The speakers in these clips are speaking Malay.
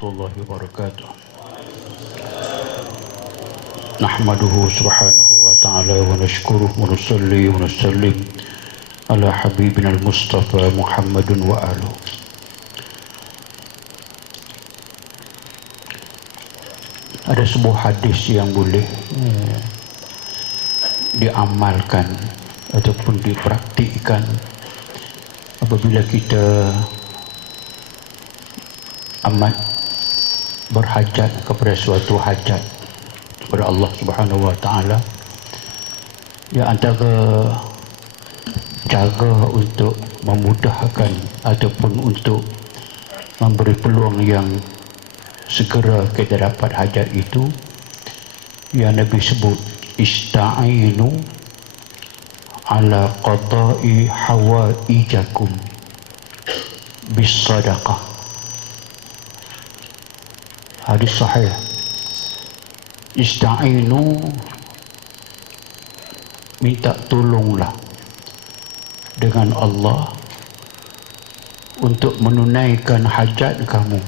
warahmatullahi wabarakatuh. Nahmaduhu subhanahu wa ta'ala wa nashkuruh wa nusalli wa nusallim ala habibina al-Mustafa Muhammadun wa aluh. Ada sebuah hadis yang boleh diamalkan ataupun dipraktikkan apabila kita amat berhajat kepada suatu hajat kepada Allah Subhanahu wa taala. Yang antara cara untuk memudahkan ataupun untuk memberi peluang yang segera kita dapat hajat itu, yang Nabi sebut ista'inu ala qada'i hawaijakum bis sadaqah. Hadis sahih. Ista'inu, minta tolonglah dengan Allah untuk menunaikan hajat kamu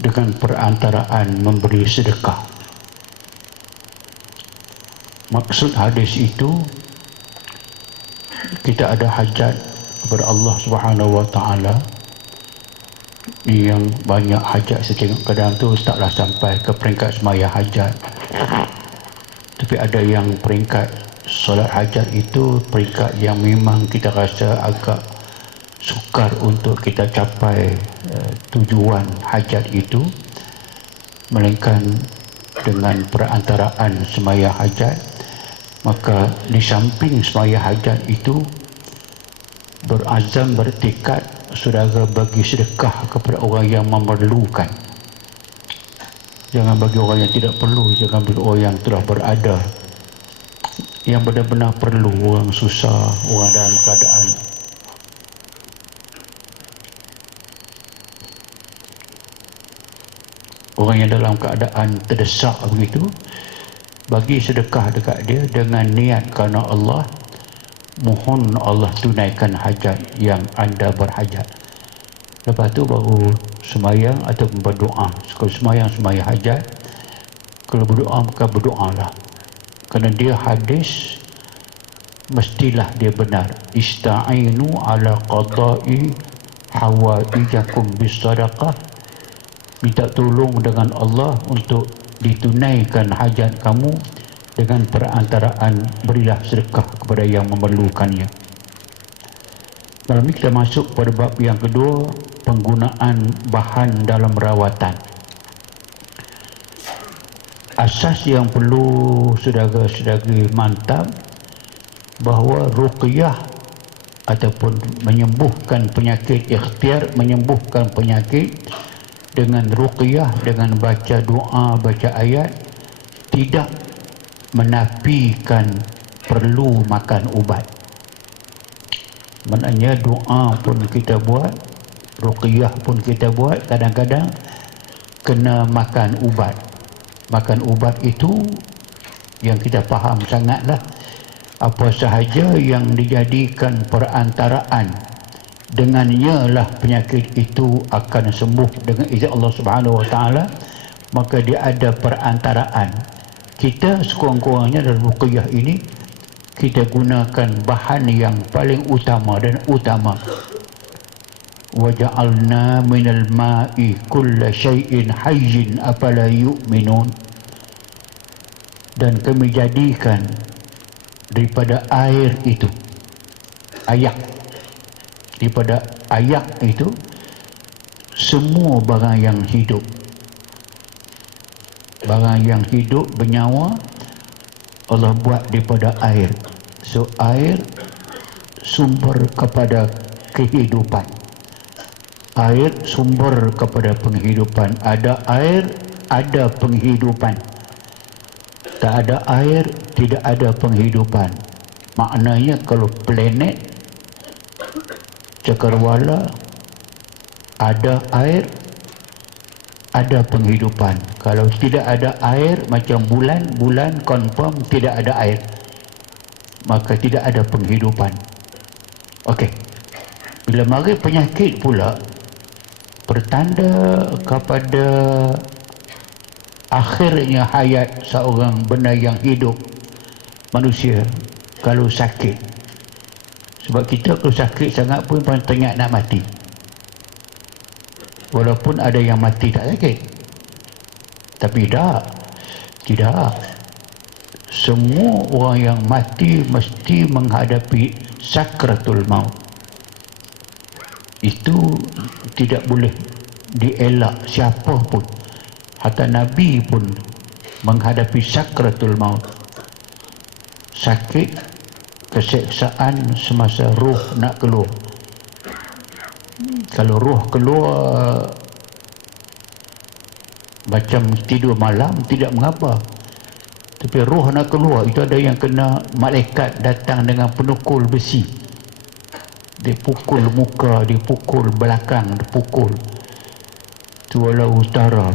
dengan perantaraan memberi sedekah. Maksud hadis itu, kita ada hajat kepada Allah Subhanahu wa taala. Yang banyak hajat saya tengok kadang tu taklah sampai ke peringkat semaya hajat, tapi ada yang peringkat solat hajat itu peringkat yang memang kita rasa agak sukar untuk kita capai tujuan hajat itu, melainkan dengan perantaraan semaya hajat. Maka di samping semaya hajat itu, berazam, bertekad saudara bagi sedekah kepada orang yang memerlukan. Jangan bagi orang yang tidak perlu, jangan bagi orang yang telah berada, yang benar-benar perlu, orang susah, orang dalam keadaan. Orang yang dalam keadaan terdesak begitu, bagi sedekah dekat dia dengan niat kerana Allah. Mohon Allah tunaikan hajat yang anda berhajat. Lepas tu baru semayang atau berdoa. Kalau semayang hajat, kalau berdoa maka berdoalah. Kerana dia hadis, mestilah dia benar. Ista'inu ala qada'i hawaijakum bis sadaqah. Minta tolong dengan Allah untuk ditunaikan hajat kamu dengan perantaraan berilah sedekah kepada yang memerlukannya. Malam ini kita masuk pada bab yang kedua, penggunaan bahan dalam rawatan. Asas yang perlu saudara-saudari mantap, bahawa ruqyah ataupun menyembuhkan penyakit, ikhtiar menyembuhkan penyakit dengan ruqyah, dengan baca doa, baca ayat, tidak menafikan perlu makan ubat. Maknanya doa pun kita buat, ruqyah pun kita buat, kadang-kadang kena makan ubat. Makan ubat itu yang kita faham sangatlah, apa sahaja yang dijadikan perantaraan dengannya lah penyakit itu akan sembuh dengan izin Allah Subhanahu wa taala, maka dia ada perantaraan. Kita sekurang-kurangnya dalam ruqyah ini kita gunakan bahan yang paling utama dan utama. Wa ja'alna minal ma'i kulla syai'in hayyin afala yu'minun. Dan kami jadikan daripada air itu, ayak, daripada ayak itu semua barang yang hidup. Barang yang hidup bernyawa Allah buat daripada air. So air sumber kepada kehidupan. Air sumber kepada penghidupan. Ada air, ada penghidupan. Tak ada air, tidak ada penghidupan. Maknanya kalau planet cakrawala ada air, ada penghidupan. Kalau tidak ada air, macam bulan confirm tidak ada air, maka tidak ada penghidupan. Okey. Bila mari penyakit pula, pertanda kepada akhirnya hayat seorang benda yang hidup, manusia, kalau sakit. Sebab kita kalau sakit sangat pun paling teringat nak mati, walaupun ada yang mati tak sakit. Tapi tidak, semua orang yang mati mesti menghadapi sakratul maut. Itu tidak boleh dielak siapa pun. Hatta Nabi pun menghadapi sakratul maut. Sakit, keseksaan semasa roh nak keluar. Kalau roh keluar macam tidur malam tidak mengapa. Tapi roh nak keluar, itu ada yang kena malaikat datang dengan penukul besi. Dia pukul muka, dia pukul belakang, dia pukul. Walau utara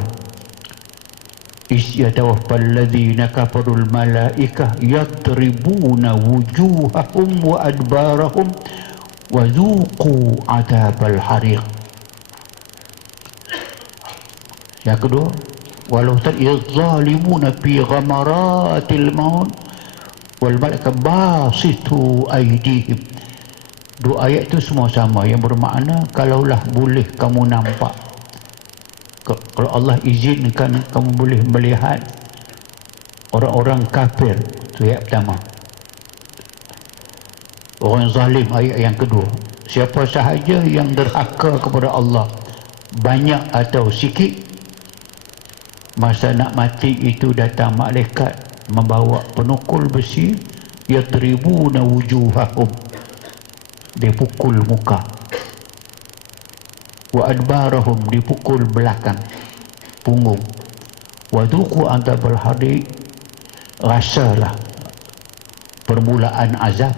isyatawaffal ladzina kafarul malaikah yatribuna wujuhahum wa adbarahum wa dzuqu adzabal hariq. Yang kedua, walau zalimuna fi ghamaratil maut wal malaika basitu aydihim. Dua ayat itu semua sama, yang bermakna kalaulah boleh kamu nampak, kalau Allah izinkan kamu boleh melihat orang-orang kafir, itu ayat pertama. Orang zalim, ayat yang kedua. Siapa sahaja yang derhaka kepada Allah, banyak atau sikit, masa nak mati itu datang malaikat membawa penukul besi, yatribuna wujuhahum, dia pukul muka, wa adbarahum, dipukul belakang, punggung, wa dzuqu adzabal hariq, rasalah permulaan azab.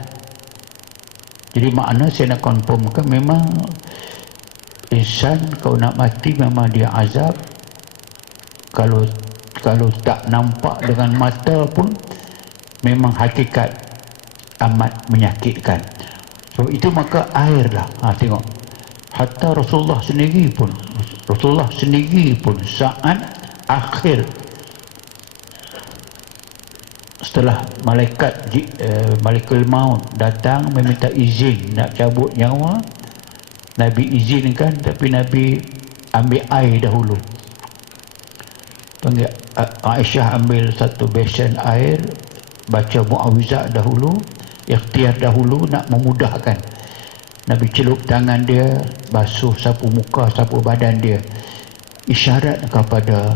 Jadi makna saya nak confirmkan, memang insan kalau nak mati memang dia azab. Kalau tak nampak dengan mata pun memang hakikat amat menyakitkan. Sebab itu maka airlah, tengok, hatta Rasulullah sendiri pun saat akhir setelah malaikat maut datang meminta izin nak cabut nyawa, Nabi izinkan, tapi Nabi ambil air dahulu. Panggil Aisyah, ambil satu besen air, baca muawizat dahulu, ikhtiar dahulu nak memudahkan. Nabi celup tangan dia, basuh sapu muka, sapu badan dia, isyarat kepada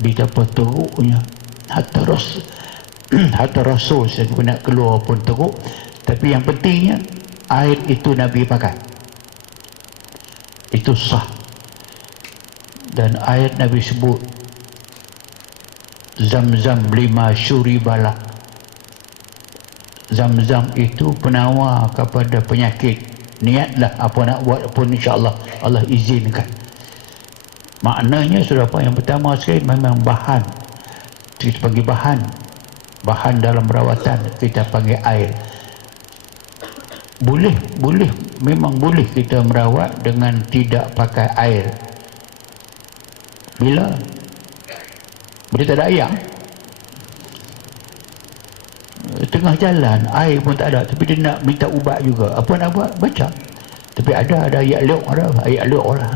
betapa teruknya hatta Rasul saya nak keluar pun teruk. Tapi yang pentingnya air itu Nabi pakai, itu sah. Dan air Nabi sebut Zam-zam lima syuribalah. Zam-zam itu penawar kepada penyakit. Niatlah apa nak buat pun, insya-Allah Allah izinkan. Maknanya sudah apa, yang pertama sekali memang bahan, kita panggil bahan dalam perawatan, kita panggil air. Memang boleh kita merawat dengan tidak pakai air. Bila tak ada ayam, tengah jalan air pun tak ada, tapi dia nak minta ubat juga, apa nak buat? Baca. Tapi ada ayat liuk, ayat liuk lah.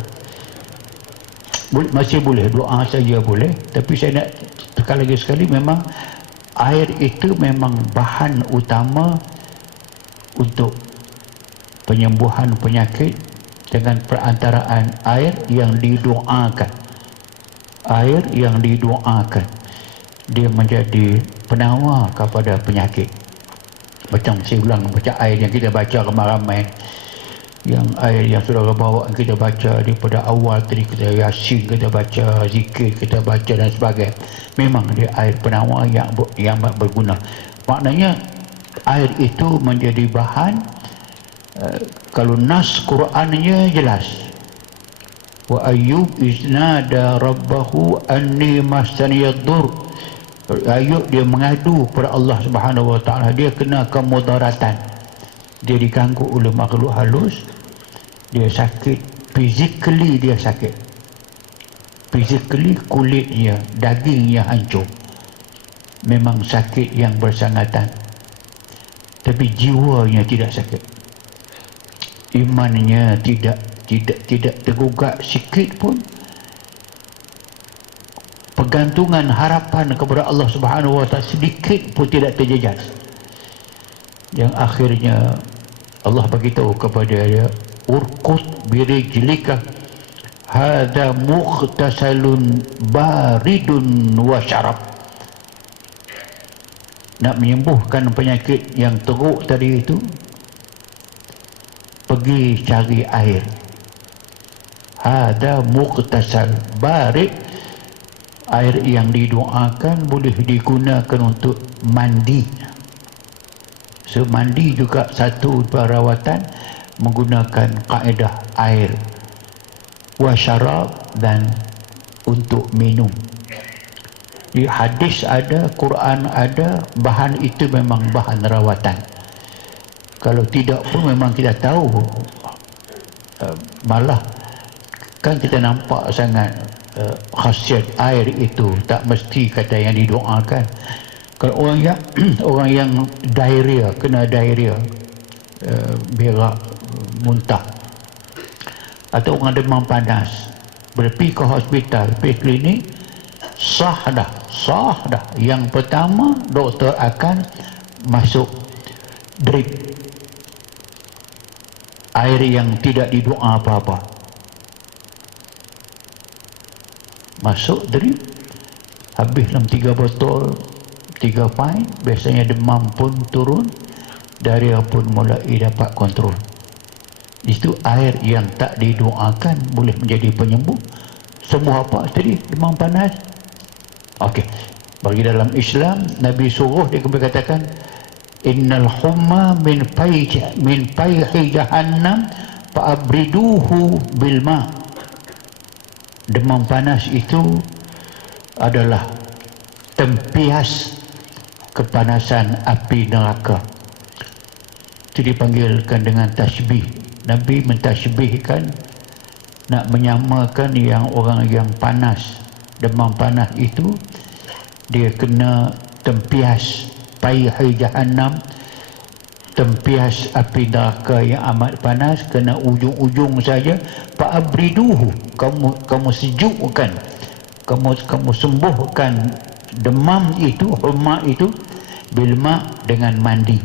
Masih boleh, doa saja boleh. Tapi saya nak tekan lagi sekali, memang air itu memang bahan utama untuk penyembuhan penyakit, dengan perantaraan air yang didoakan. Air yang didoakan, dia menjadi penawar kepada penyakit. Macam saya ulang, macam air yang kita baca ramai-ramai, yang air yang saudara bawa kita baca daripada awal tadi, kita Yasin kita baca, zikir kita baca dan sebagainya, memang dia air penawar yang berguna. Maknanya air itu menjadi bahan. Kalau nas Qurannya jelas, wa Ayyub iznada rabbahu anni masaniyad-dur. Ayub dia mengadu kepada Allah Subhanahu wa taala, dia kena kemudaratan, dia diganggu oleh makhluk halus, dia sakit physically dia sakit, physically kulitnya, dagingnya hancur, memang sakit yang bersangatan, tapi jiwanya tidak sakit, imannya tidak tergugat sikit pun, pergantungan harapan kepada Allah Subhanahu wa taala sedikit pun tidak terjejas. Yang akhirnya Allah beritahu kepada dia, urqud birijlika hadza mughtasalun baridun wa syarab. Nak menyembuhkan penyakit yang teruk tadi itu, pergi cari air. Hadza mughtasal barid, air yang didoakan boleh digunakan untuk mandi. So, mandi juga satu perawatan menggunakan kaedah air, wasyarab, dan untuk minum. Di hadis ada, Quran ada, bahan itu memang bahan rawatan. Kalau tidak pun memang kita tahu, malah kan kita nampak sangat khasiat air itu, tak mesti kata yang didoakan. Kalau orang yang diarrhea, kena diarrhea, berak, muntah, atau orang demam panas, pergi ke hospital, pergi klinik, sah dah. Yang pertama, doktor akan masuk drip air yang tidak didoa apa-apa, masuk drip, habis dalam 3 botol, 3 pint, biasanya demam pun turun, darah pun mulai dapat kontrol. Itu air yang tak didoakan boleh menjadi penyembuh. Sembuh apa tadi? Demam panas. Okey, bagi dalam Islam, Nabi suruh, dia kembali katakan, innal humma min payhi jahannam fa'abriduhu bil ma. Demam panas itu adalah tempias kepanasan api neraka. Itu dipanggilkan dengan tasbih. Nabi mentasbihkan, nak menyamakan yang orang yang panas, demam panas itu, dia kena tempias payhi jahannam, tempias api neraka yang amat panas, kena ujung-ujung saja. Fa'abriduhu, kamu sejukkan, kamu sembuhkan demam itu, humma itu, bilma, dengan mandi.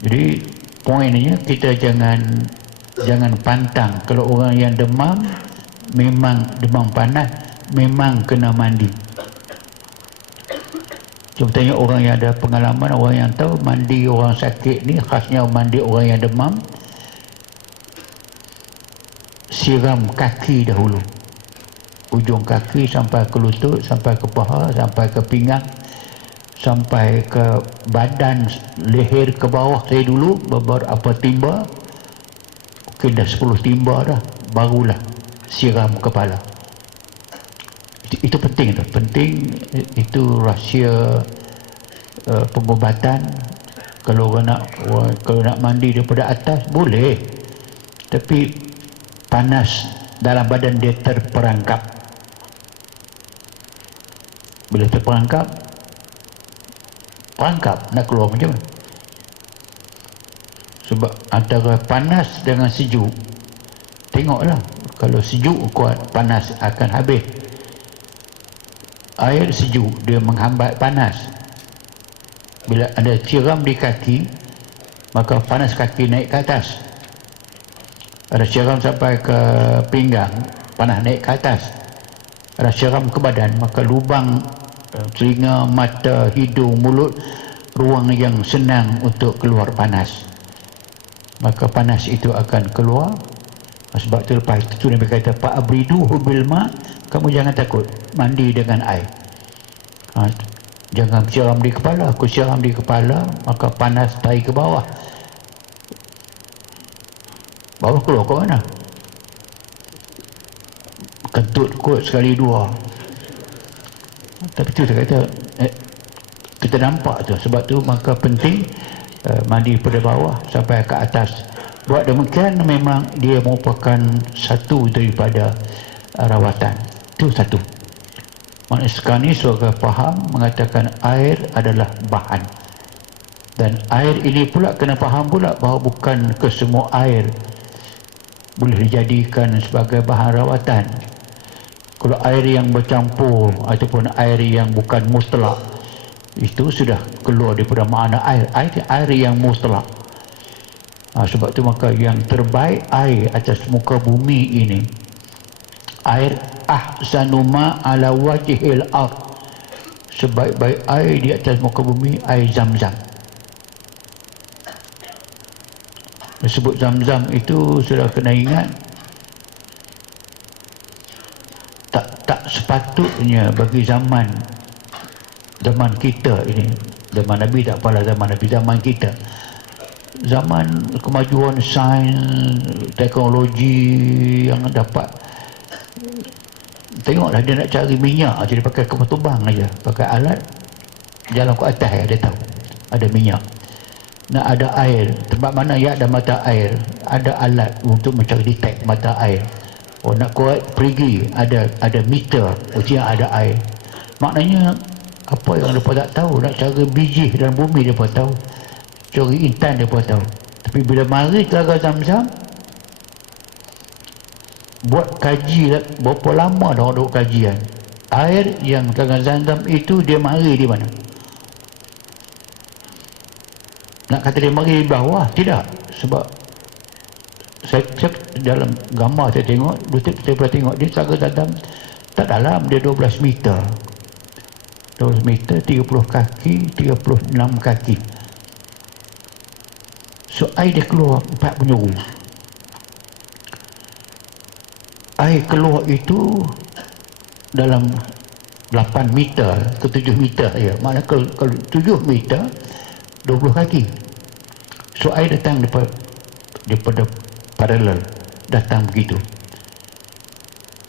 Jadi poinnya, kita jangan pantang. Kalau orang yang demam, memang demam panas, memang kena mandi. Cuma tanya orang yang ada pengalaman, orang yang tahu mandi orang sakit ni, khasnya mandi orang yang demam, siram kaki dahulu, ujung kaki sampai ke lutut, sampai ke paha, sampai ke pinggang, sampai ke badan, leher ke bawah saya dulu, beberapa timba, mungkin dah 10 timba dah, barulah siram kepala. Itu penting tu, penting. Itu rahsia pengobatan. Kalau nak mandi daripada atas boleh, tapi panas dalam badan dia terperangkap. Bila terperangkap, nak keluar macam mana? Sebab antara panas dengan sejuk, tengoklah, kalau sejuk kuat, panas akan habis. Air sejuk, dia menghambat panas. Bila ada siram di kaki, maka panas kaki naik ke atas. Ada siram sampai ke pinggang, panas naik ke atas. Ada siram ke badan, maka lubang telinga, mata, hidung, mulut, ruang yang senang untuk keluar panas, maka panas itu akan keluar. Sebab itu lepas itu Nabi kata, fa'abriduhu bil ma, kamu jangan takut mandi dengan air. Jangan siram di kepala. Aku siram di kepala, maka panas tarik ke bawah. Bawah keluar ke mana? Kentut kot sekali dua. Tapi tu saya kata, kita nampak tu. Sebab tu maka penting mandi pada bawah sampai ke atas Buat demikian memang dia merupakan satu daripada rawatan. Itu satu. Maksudnya sekarang ni sebagai faham mengatakan air adalah bahan. Dan air ini pula kena faham pula bahawa bukan kesemua air boleh dijadikan sebagai bahan rawatan. Kalau air yang bercampur ataupun air yang bukan mutlak, itu sudah keluar daripada makna air. Air yang mutlak. Sebab itu maka yang terbaik air atas muka bumi ini, air ahsanu ma ala wajhil ard, sebaik-baik air di atas muka bumi air Zam-Zam. Disebut Zam-Zam itu sudah kena ingat, tak sepatutnya bagi zaman kita ini, zaman Nabi tak apalah, zaman Nabi, zaman kita, zaman kemajuan sains, teknologi yang dapat, tengoklah dia nak cari minyak jadi pakai kapal terbang aja, pakai alat jalan ke atas dia tahu ada minyak. Nak ada air, tempat mana ya ada mata air, ada alat untuk mencari detect mata air. Oh, nak kuat pergi ada meter yang ada air. Maknanya apa yang mereka tak tahu, nak cari biji dalam bumi mereka tahu, cari intan mereka tahu. Tapi bila mari Telaga Zam-Zam, buat kaji berapa lama dah orang buat kajian air yang Telaga Zam-Zam itu dia mari di mana. Nak kata dia mari di bawah, tidak. Sebab saya dalam gambar saya tengok, saya pernah tengok dia Telaga Zam-Zam tak dalam, dia 12 meter 12 meter, 30 kaki, 36 kaki. So air dia keluar 4 penjuru. Air keluar itu dalam 8 meter ke 7 meter ya. Maknanya kalau 7 meter 20 kaki. So air datang daripada paralel, datang begitu.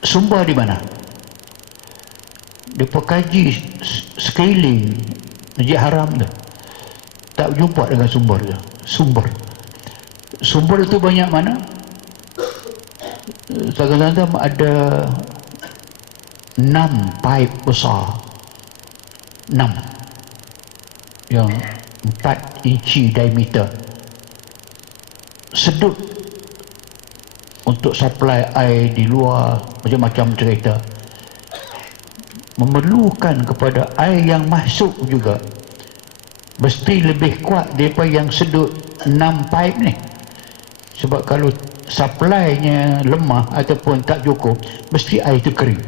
Sumber di mana? Dia kaji sekeliling Masjid Haram tu, tak jumpa dengan sumber dia. Sumber itu banyak mana? Kadang-kadang ada 6 pipe besar, 6 yang 4 inci diameter, sedut untuk supply air di luar, macam-macam cerita. Memerlukan kepada air yang masuk juga mesti lebih kuat daripada yang sedut 6 pipe ni. Sebab kalau supply-nya lemah ataupun tak cukup, mesti air itu kering.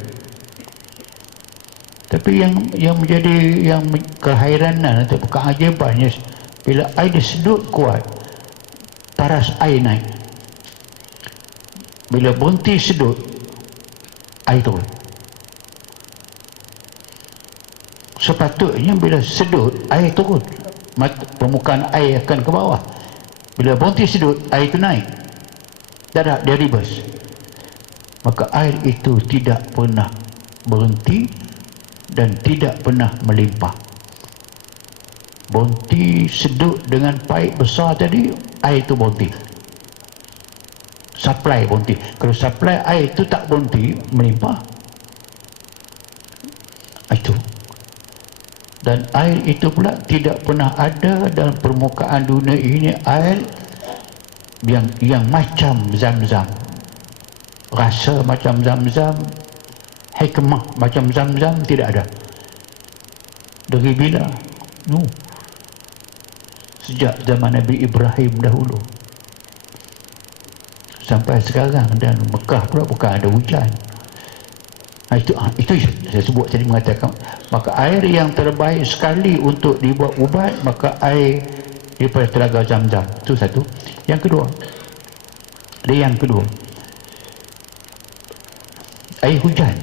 Tapi yang menjadi yang kehairanan atau keajabannya, bila air disedut kuat, paras air naik. Bila berhenti sedut, air turun. Sepatutnya bila sedut, air turun, permukaan air akan ke bawah. Bila berhenti sedut, air itu naik. Dia reverse. Maka air itu tidak pernah berhenti dan tidak pernah melimpah. Berhenti sedut dengan pipe besar tadi, air itu berhenti. Supply berhenti. Kalau supply air itu tak berhenti, melimpah. Itu. Dan air itu pula tidak pernah ada dalam permukaan dunia ini air yang macam Zam-Zam, rasa macam Zam-Zam, hikmah macam Zam-Zam, tidak ada. Dari bila? Sejak zaman Nabi Ibrahim dahulu sampai sekarang. Dan Mekah pula bukan ada hujan. Itu saya sebut tadi, mengatakan maka air yang terbaik sekali untuk dibuat ubat, maka air daripada Telaga Zam-Zam. Itu satu. Yang kedua, air hujan.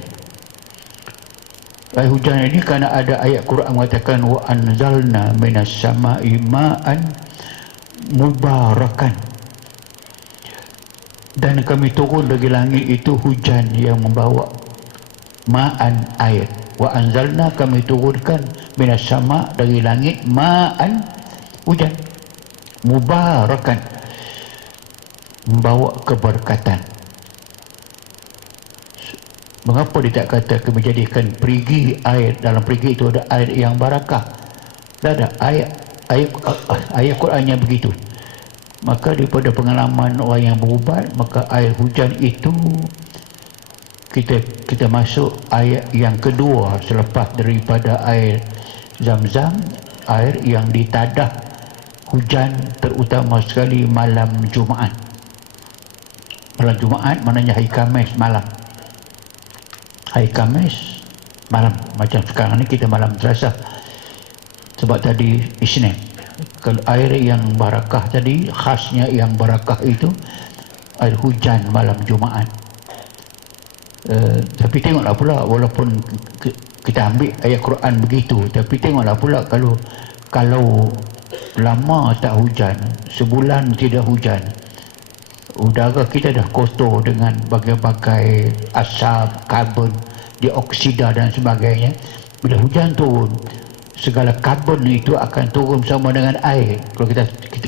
Air hujan ini kerana ada ayat Quran mengatakan wa anzalna minas sama'i ma'an mubarakan, dan kami turun dari langit itu hujan yang membawa ma'an, air. Wa anzalna, kami turunkan minas sama, dari langit, ma'an, hujan, mubarakan. membawa keberkatan. Mengapa dia tak kata menjadikan perigi air, dalam perigi itu ada air yang barakah? Tak ada, ayat Qurannya begitu. Maka daripada pengalaman orang yang berubat, maka air hujan itu kita masuk ayat yang kedua selepas daripada air Zam-Zam, air yang ditadah hujan, terutama sekali malam Jumaat. Malam Jumaat maknanya hari Khamis malam. Hari Khamis malam, macam sekarang ni kita malam Selasa. Sebab tadi Isnin. Kalau air yang barakah tadi, khasnya yang barakah itu air hujan malam Jumaat. Tapi tengoklah pula, walaupun kita ambil ayat Quran begitu, tapi tengoklah pula kalau lama tak hujan, sebulan tidak hujan, udara kita dah kotor dengan bagai-bagai asap, karbon, dioksida dan sebagainya. Bila hujan turun, segala karbon itu akan turun sama dengan air.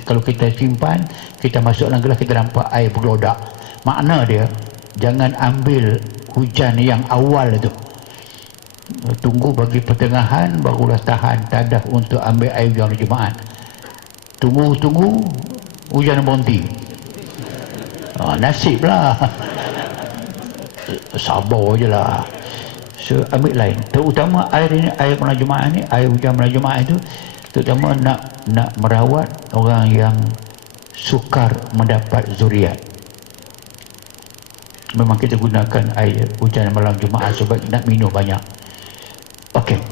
Kalau kita simpan, kita masuk dalam gelas, kita nampak air bergelodak. Makna dia, jangan ambil hujan yang awal itu, tunggu bagi pertengahan barulah tahan tadah untuk ambil air hujan Jumaat. Tunggu hujan berhenti. Nasib lah. Sabar je lah. So, ambil lain. Terutama air ini, air malam Jumaat ni, air hujan malam Jumaat itu, terutama nak merawat orang yang sukar mendapat zuriat. Memang kita gunakan air hujan malam Jumaat sebab nak minum banyak. Okey.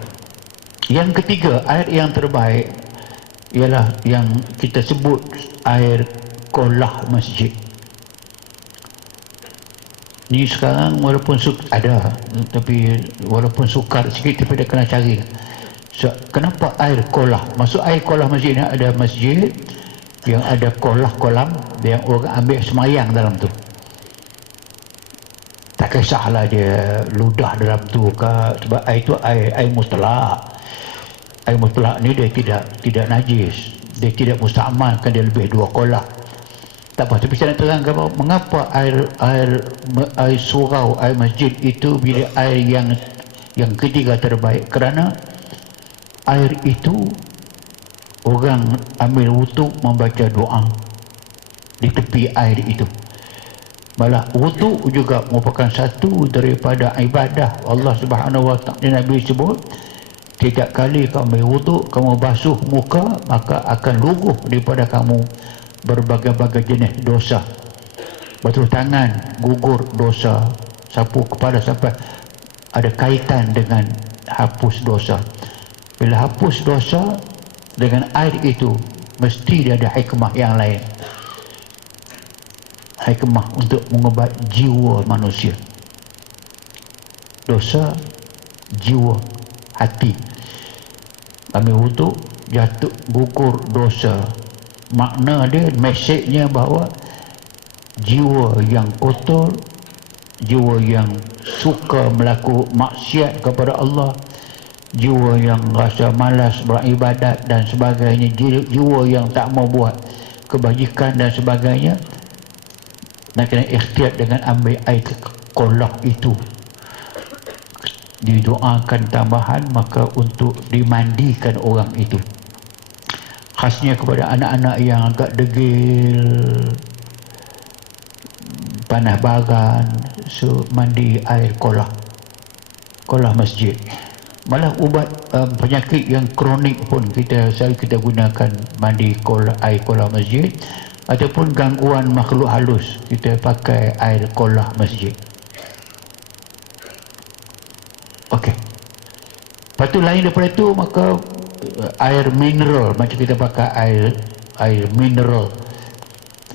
Yang ketiga, air yang terbaik ialah yang kita sebut air kolah masjid. Ni sekarang walaupun ada, tapi walaupun sukar sikit, tapi dia kena cari. So, kenapa air kolah? Maksud air kolah masjid ni, ada masjid yang ada kolam yang orang ambil semayang dalam tu. Tak kisahlah dia ludah dalam tu ke, sebab air tu air mustalak. Air mustalak ni dia tidak najis, dia tidak musta'mal, kan dia lebih dua kolah. Tak apa, tapi saya nak terangkan mengapa air surau, air masjid itu bila air yang ketiga terbaik. Kerana air itu orang ambil wudu membaca doa di tepi air itu. Malah wudu juga merupakan satu daripada ibadah Allah Subhanahu Wa Taala. Nabi sebut, setiap kali kamu wudu, kamu basuh muka, maka akan luruh daripada kamu berbagai-bagai jenis dosa. Basuh tangan, gugur dosa. Sapu kepala sampai ada kaitan dengan hapus dosa. Bila hapus dosa dengan air itu, mesti dia ada hikmah yang lain. Hikmah untuk mengubat jiwa manusia. Dosa, jiwa, hati. Ambil wudu, jatuh gugur dosa. Makna dia, mesejnya bahawa jiwa yang kotor, jiwa yang suka melakukan maksiat kepada Allah, jiwa yang rasa malas beribadat dan sebagainya, jiwa yang tak mau buat kebajikan dan sebagainya, nak kena ikhtiar dengan ambil air kolah itu. Didoakan tambahan, maka untuk dimandikan orang itu. Khasnya kepada anak-anak yang agak degil, panah bagan, so mandi air kolah masjid. Malah ubat penyakit yang kronik pun kita gunakan mandi air kolah masjid, ataupun gangguan makhluk halus, kita pakai air kolah masjid. Okey. Lepas tu lain daripada itu, maka air mineral, macam kita pakai air mineral,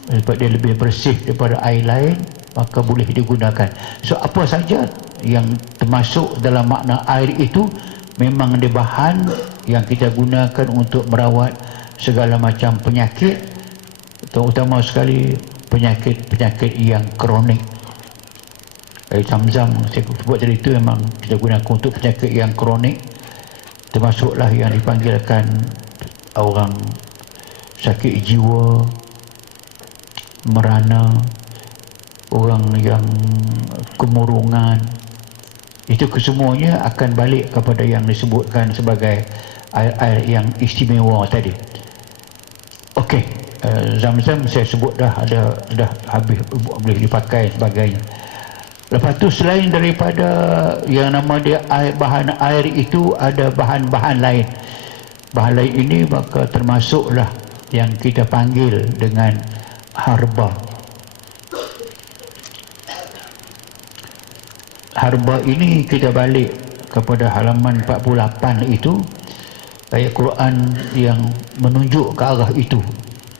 sebab dia lebih bersih daripada air lain, maka boleh digunakan. So apa saja yang termasuk dalam makna air itu memang dia bahan yang kita gunakan untuk merawat segala macam penyakit, terutama sekali penyakit yang kronik. Air Zam-Zam saya sebut tadi itu memang kita gunakan untuk penyakit yang kronik, termasuklah yang dipanggilkan orang sakit jiwa, merana, orang yang kemurungan, itu kesemuanya akan balik kepada yang disebutkan sebagai air-air yang istimewa tadi. Okey, Zam-Zam saya sebut dah habis, boleh dipakai sebagainya. Lepas tu selain daripada yang nama dia air, bahan air itu ada bahan-bahan lain. Bahan lain ini maka termasuklah yang kita panggil dengan harba. Harba ini kita balik kepada halaman 48 itu, ayat Quran yang menunjuk ke arah itu.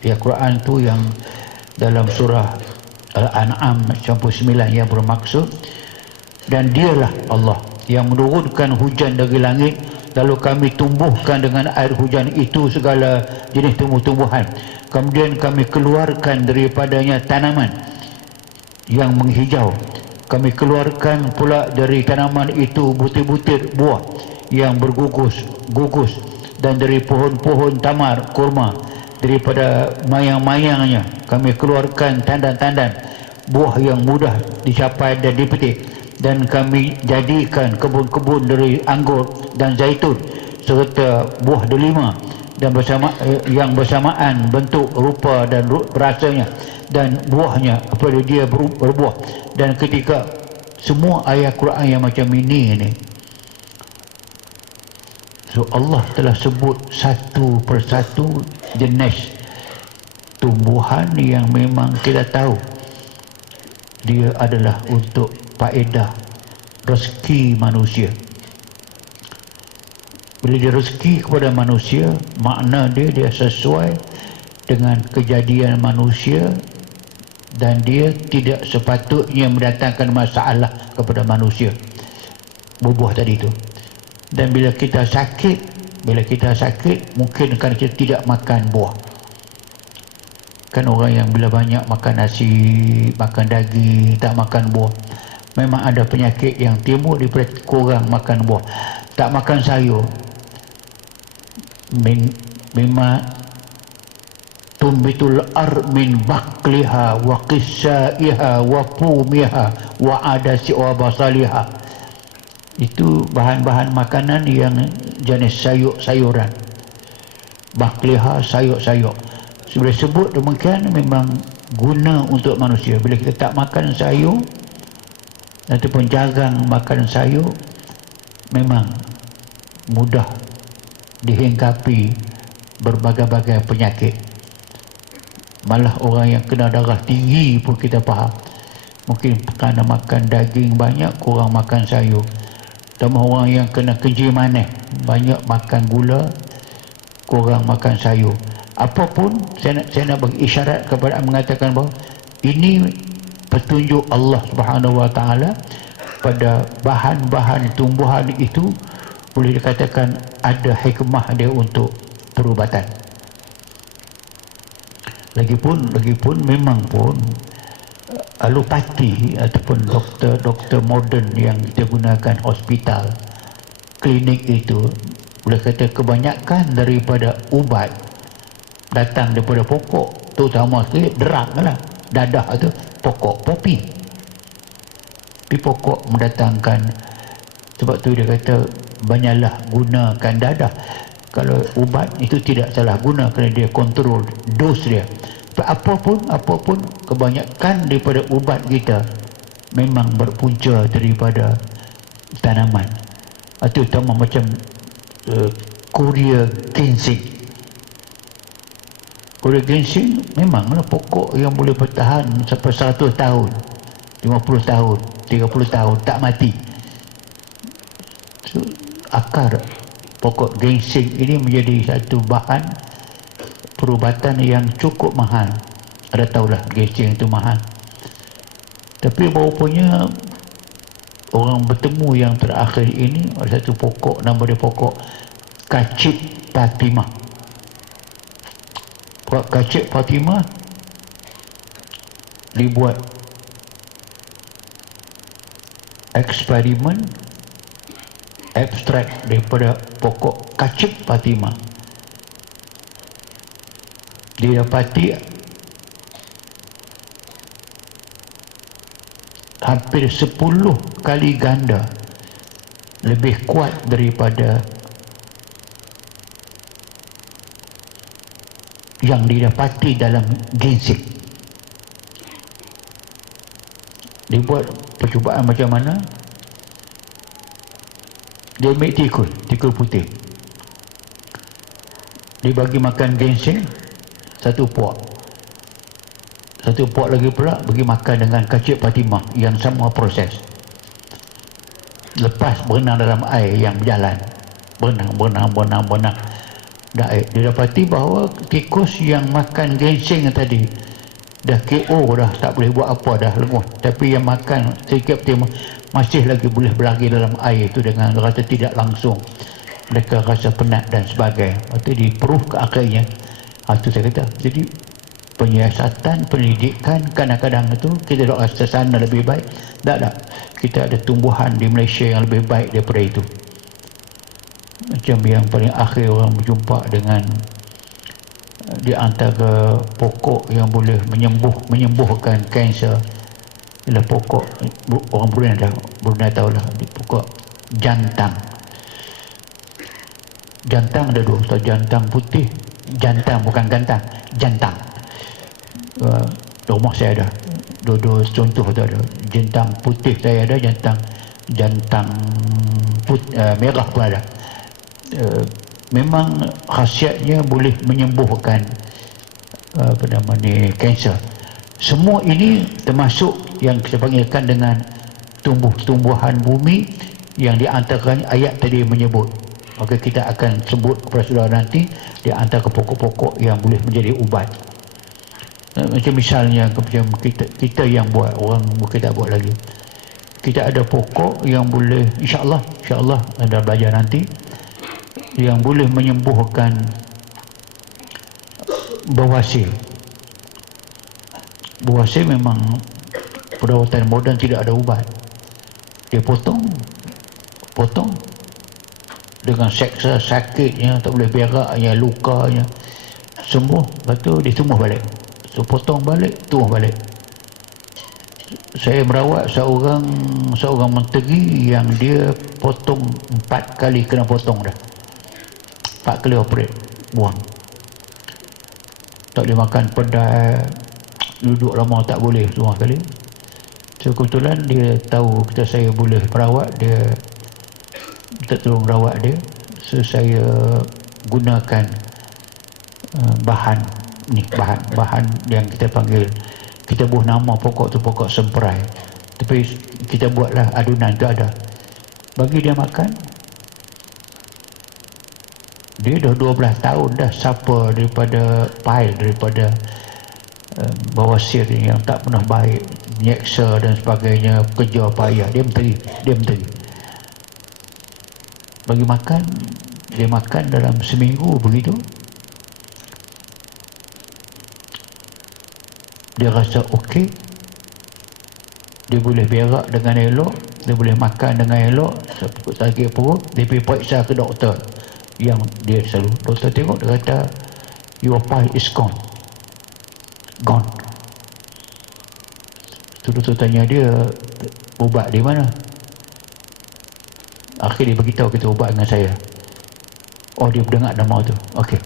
Ayat Quran itu yang dalam surah Al-An'am 99 yang bermaksud, dan dialah Allah yang menurunkan hujan dari langit, lalu kami tumbuhkan dengan air hujan itu segala jenis tumbuh-tumbuhan, kemudian kami keluarkan daripadanya tanaman yang menghijau. Kami keluarkan pula dari tanaman itu butir-butir buah yang bergugus, dan dari pohon-pohon tamar, kurma, daripada mayang-mayangnya kami keluarkan tandan-tandan buah yang mudah dicapai dan dipetik, dan kami jadikan kebun-kebun dari anggur dan zaitun serta buah delima, dan yang bersamaan bentuk, rupa dan rasanya, dan buahnya apabila dia berbuah. Dan ketika semua ayat Quran yang macam ini so Allah telah sebut satu persatu jenis tumbuhan yang memang kita tahu dia adalah untuk faedah rezeki manusia. Bila dia rezeki kepada manusia, makna dia sesuai dengan kejadian manusia, dan dia tidak sepatutnya mendatangkan masalah kepada manusia, buah tadi itu. Dan bila kita sakit mungkin kan kita tidak makan buah. Kan orang yang bila banyak makan nasi, makan daging, tak makan buah, memang ada penyakit yang timbul daripada kurang makan buah. Tak makan sayur, memang tumbitul min bakliha wa qissaiha wa pumiha wa adasi wa basaliha. Itu bahan-bahan makanan yang jenis sayur-sayuran. Bakliha, sayur-sayur. Bila sebut demikian memang guna untuk manusia. Bila kita tak makan sayur ataupun jarang makan sayur, memang mudah dihinggapi berbagai-bagai penyakit. Malah orang yang kena darah tinggi pun kita faham, mungkin kerana makan daging banyak, kurang makan sayur. Tambah orang yang kena kencing manis, banyak makan gula, kurang makan sayur. Apapun, saya nak bagi isyarat kepada mengatakan bahawa ini petunjuk Allah Subhanahu Wa Taala pada bahan-bahan tumbuhan itu, boleh dikatakan ada hikmah dia untuk perubatan. Lagipun memang pun alopati ataupun doktor moden yang kita gunakan hospital, klinik itu, boleh kata kebanyakan daripada ubat datang daripada pokok, terutama sekali derang lah, dadah tu pokok popi. Tapi pokok mendatangkan, sebab tu dia kata banyaklah gunakan dadah. Kalau ubat itu tidak salah guna kerana dia kontrol dos dia. Apapun kebanyakan daripada ubat kita memang berpunca daripada tanaman. Itu terutama macam Korea ginseng. Korea ginseng memanglah pokok yang boleh bertahan sampai 100 tahun, 50 tahun, 30 tahun tak mati. So, akar pokok ginseng ini menjadi satu bahan perubatan yang cukup mahal. Ada tahulah ginseng itu mahal. Tapi rupanya orang bertemu yang terakhir ini, ada satu pokok, nama dia pokok kacip Fatimah. Pokok kacip Fatimah dibuat eksperimen abstrak daripada pokok kacip Fatimah. Didapati hampir 10 kali ganda lebih kuat daripada yang didapati dalam ginseng. Dibuat percubaan macam mana? Dia ambil tikus putih, dia bagi makan ginseng satu puak lagi pula bagi makan dengan kacip Fatimah yang sama proses. Lepas berenang dalam air yang berjalan, berenang. Dia dapati bahawa tikus yang makan ginseng tadi dah KO dah, tak boleh buat apa dah, lenguh. Tapi yang makan sikit masih lagi boleh berlari dalam air itu dengan rasa tidak langsung. Mereka rasa penat dan sebagainya. Lepas tu diproof ke akhirnya. Itu saya kata. Jadi penyiasatan, pendidikan kadang-kadang itu kita dok rasa sana lebih baik. Tak. Kita ada tumbuhan di Malaysia yang lebih baik daripada itu. Macam yang paling akhir orang berjumpa dengan di antara pokok yang boleh menyembuhkan kanser ialah pokok, orang Brunei tahulah, di pokok jantang. Jantang ada dua, jantang putih, jantang bukan gantang, jantang. Rumah saya ada dua contoh tu ada. Jantang putih saya ada, jantang merah pun ada. Memang khasiatnya boleh menyembuhkan kanser. Semua ini termasuk yang kita panggilkan dengan tumbuh-tumbuhan bumi yang di antaranya ayat tadi menyebut. Maka kita akan sebut kepada saudara nanti di antara pokok-pokok yang boleh menjadi ubat. Macam misalnya macam kita yang buat, orang kita tak buat lagi. Kita ada pokok yang boleh, insya-Allah anda belajar nanti, yang boleh menyembuhkan bawasir. Bawasir memang perawatan moden tidak ada ubat. Dia potong dengan seksa sakitnya, tak boleh beraknya, lukanya sembuh, lepas tu dia tumbuh balik. So potong balik, tumbuh balik. Saya merawat seorang menteri yang dia potong 4 kali kena potong dah. 4 kali operate, buang. Tak boleh makan pedas, duduk lama tak boleh, semua kali. So kebetulan dia tahu saya boleh merawat dia, minta tolong rawat dia. So saya gunakan bahan yang kita panggil, kita buat nama pokok tu pokok semperai, tapi kita buatlah adunan tu ada, bagi dia makan. Dia dah 12 tahun dah suffer daripada bawasir yang tak pernah baik, nyeksa dan sebagainya, kerja payah. Dia menteri. Bagi makan, dia makan dalam seminggu begitu. Dia rasa okey. Dia boleh berak dengan elok, dia boleh makan dengan elok, sakit perut. Dia pergi periksa ke doktor. Yang dia selalu, doktor tengok, dia kata your pile is gone. Tu doktor tanya dia, ubat di mana? Akhir dia beritahu kita ubat dengan saya. Oh, dia dengar nama tu. Okey.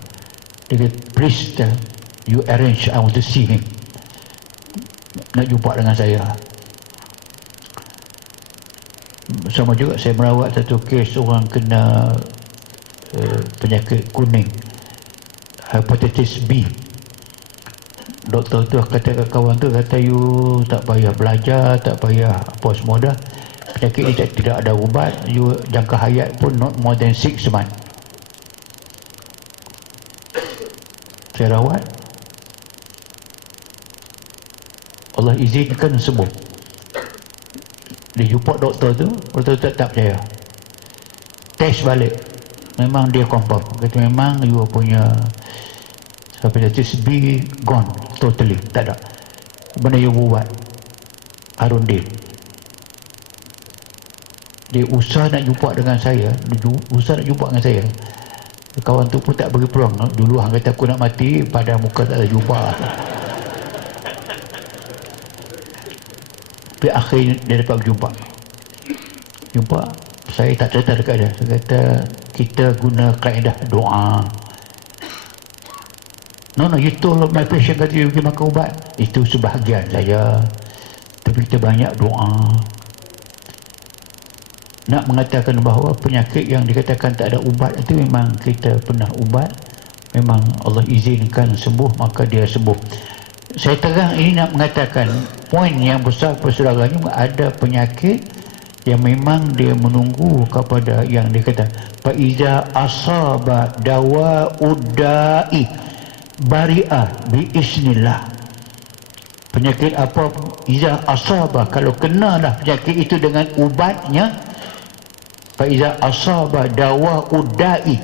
Dia kata, please tell, you arrange, I want to see him. Nak jumpa dengan saya. Sama juga saya merawat satu kes orang kena penyakit kuning, hepatitis B. Doktor tu kata ke kawan tu, kata you tak payah belajar, tak payah apa semua dah, penyakit ni tidak ada ubat, you jangka hayat pun not more than 6 months. Saya rawat, Allah izinkan sembuh. Dia jumpa doktor tu tak percaya, test balik, memang dia confirm, kata memang you punya hepatitis B gone totally, tak ada. Benda you buat Harun Din, dia usaha nak jumpa dengan saya, kawan tu pun tak bagi peluang. Dulu hang kata aku nak mati, pada muka tak ada jumpa. Tapi akhirnya dia dapat berjumpa. Saya tak cerita dekat dia. Saya kata kita guna kaedah doa. No, you told my patient kata you pergi makan ubat. Itu sebahagian saya. Tapi kita banyak doa. Nak mengatakan bahawa penyakit yang dikatakan tak ada ubat itu memang kita pernah ubat. Memang Allah izinkan sembuh, maka dia sembuh. Saya terang ini nak mengatakan poin yang besar persaudaranya, ada penyakit yang memang dia menunggu kepada yang dikata fa iza asaba dawa udai bari'ah biiznillah. Penyakit apa? Iza asaba, kalau kenalah penyakit itu dengan ubatnya. Fa iza asaba dawa udai,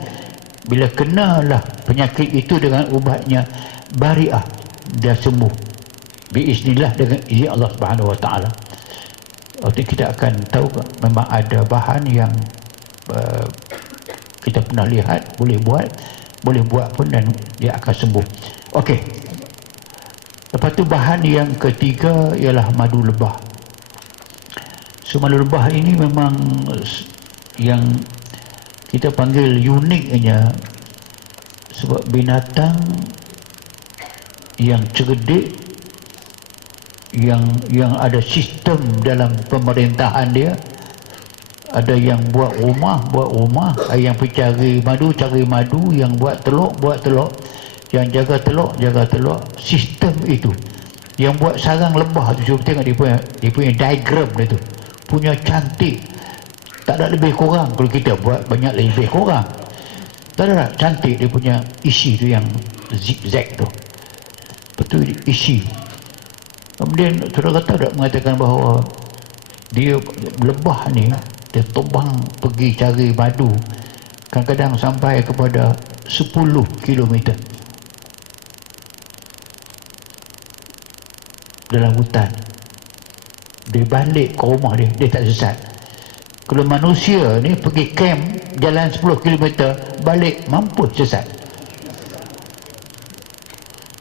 bila kenalah penyakit itu dengan ubatnya, bari'ah, dia sembuh biiznillah, dengan izin Allah Subhanahu wa taala. Waktu kita akan tahu memang ada bahan yang kita pernah lihat boleh buat pun dan dia akan sembuh. Okey. Lepas tu bahan yang ketiga ialah madu lebah. So madu lebah ini memang yang kita panggil uniknya, sebab binatang yang cerdik, yang ada sistem dalam pemerintahan dia. Ada yang buat rumah, yang pergi cari madu, yang buat telur, yang jaga telur, sistem itu. Yang buat sarang lebah tu, cuba tengok dia punya diagram dia tu, punya cantik, tak ada lebih kurang. Kalau kita buat banyak lebih kurang, tak ada, cantik dia punya isi tu, yang zigzag tu, betul isi. Kemudian saudara kata tak mengatakan bahawa dia lebah ni, dia terbang pergi cari madu, kadang-kadang sampai kepada 10 km dalam hutan. Dia balik ke rumah dia tak sesat. Kalau manusia ni pergi camp jalan 10 km balik, mampus sesat.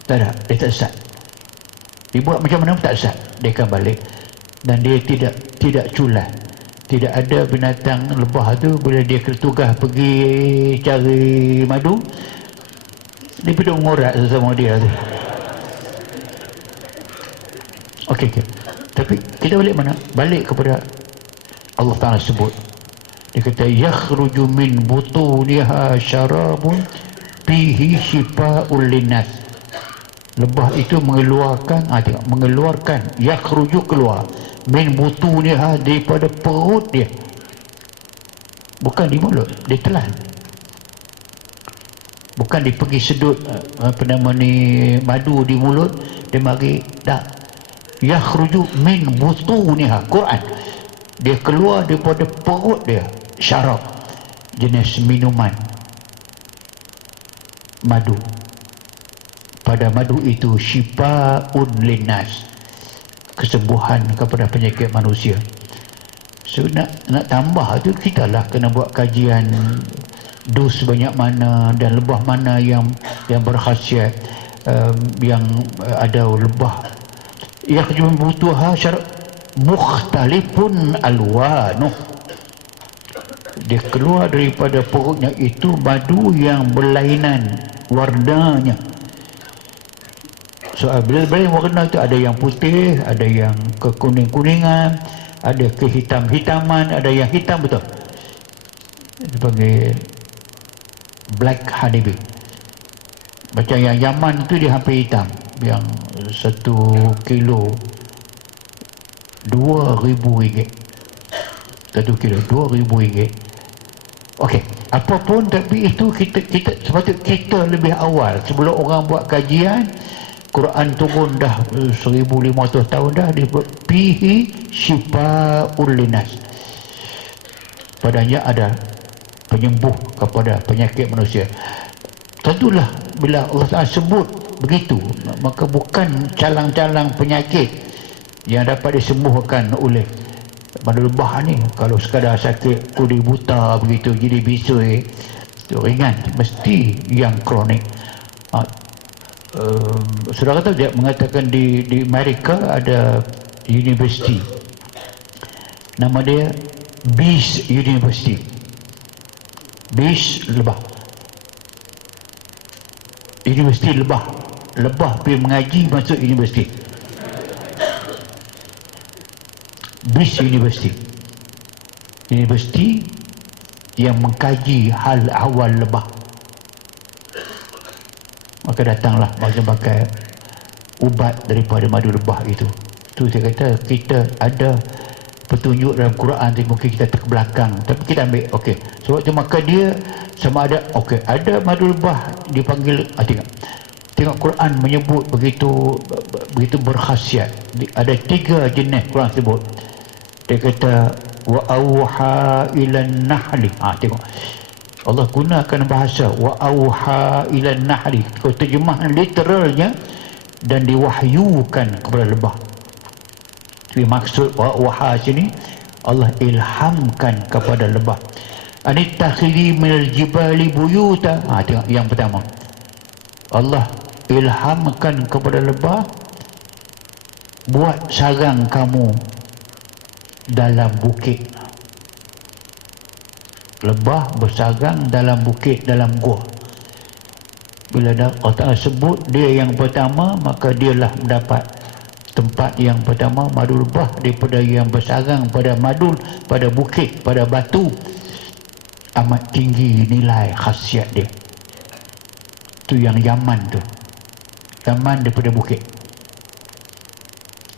Tak ada, dia tak sesat. Dibuat macam mana pun tak sesat, dia akan balik. Dan dia tidak culas. Tidak ada binatang lebah tu bila dia bertugas pergi cari madu, dia pergi mengorat sesama dia tu. Okey. Tapi kita balik mana? Balik kepada Allah Ta'ala sebut. Dia kata yakhruju min butuniha syarabun fihi shifa'ul linnas. Lebah itu mengeluarkan, yakhruju, keluar, min butuniha, daripada perut dia, bukan di mulut, dia telan, bukan dia pergi sedut madu di mulut dia mari, tak. Yakhruju min butuniha, Quran, dia keluar daripada perut dia, syarab, jenis minuman madu. Pada madu itu syifa'un linnas, kesembuhan kepada penyakit manusia. So nak tambah tu, kita lah kena buat kajian dos banyak mana dan lebah mana yang berkhasiat, yang ada lebah yang butuhha mukhtalifun alwanuh. Dia keluar daripada perutnya itu madu yang berlainan warnanya. So bila warna itu ada yang putih, ada yang kekuning-kuningan, ada kehitam-hitaman, ada yang hitam betul. Dipanggil black honeybee. Macam yang Yaman itu dia hampir hitam, yang 1 kilo RM2,000. 1 kilo RM2,000. Okey, apapun, tapi itu kita sepatutnya kita lebih awal, sebelum orang buat kajian. Quran turun dah 1500 tahun dah, dia fihi syifa'ul linnas, padanya ada penyembuh kepada penyakit manusia. Tentulah bila Allah Ta'ala sebut begitu, maka bukan calang-calang penyakit yang dapat disembuhkan oleh madu lebah ni. Kalau sekadar sakit kuli buta begitu, jadi bisui, itu ringan. Mesti yang kronik. Saudara tahu dia mengatakan di Amerika ada universiti Nama dia Beast University. Beast lebah. Universiti lebah. Lebah pergi mengaji masuk universiti. Beast University. Universiti yang mengkaji hal ahwal lebah. Maka datanglah pakai ubat daripada madu lebah itu. Tu saya kata kita ada petunjuk dalam Quran tu, mungkin kita terbelakang tapi kita ambil. Okey, sebab tu maka dia sama ada okey ada madu lebah dipanggil tengok Quran menyebut begitu berkhasiat. Ada 3 jenis Quran sebut. Dia kata wa auha ilan nahli. Tengok Allah gunakan bahasa wa auha ilan nahli. Kalau terjemah literalnya, dan diwahyukan kepada lebah. Tapi maksud waha sini Allah ilhamkan kepada lebah. Anittakhidhi minal jibali buyuta. Tengok yang pertama. Allah ilhamkan kepada lebah, buat sarang kamu dalam bukit. Lebah bersarang dalam bukit, dalam gua. Bila Allah Ta'ala sebut dia yang pertama, maka dialah mendapat tempat yang pertama. Madu lebah daripada yang bersarang pada madu, pada bukit, pada batu, amat tinggi nilai khasiat dia. Tu yang Yaman tu. Yaman daripada bukit.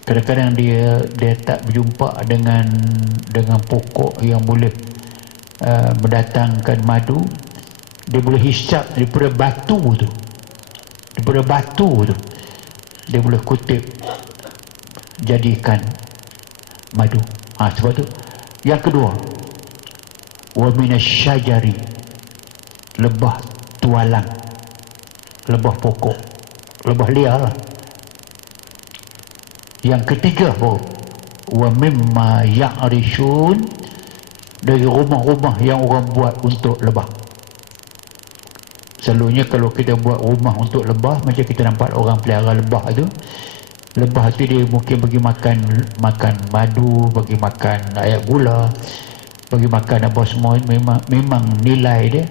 Kadang-kadang dia tak berjumpa dengan pokok yang boleh mendatangkan madu. Dia boleh hisap daripada batu tu. Daripada batu tu dia boleh kutip, jadikan madu. Sebab tu yang kedua, wa minasyajari, lebah tualang, lebah pokok, lebah liar lah. Yang ketiga wa mimma ya'rishun, dari rumah-rumah yang orang buat untuk lebah. Selalunya kalau kita buat rumah untuk lebah, macam kita nampak orang pelihara lebah tu. Lebah tu dia mungkin bagi makan madu, bagi makan air gula, bagi makan apa semua. Memang nilai dia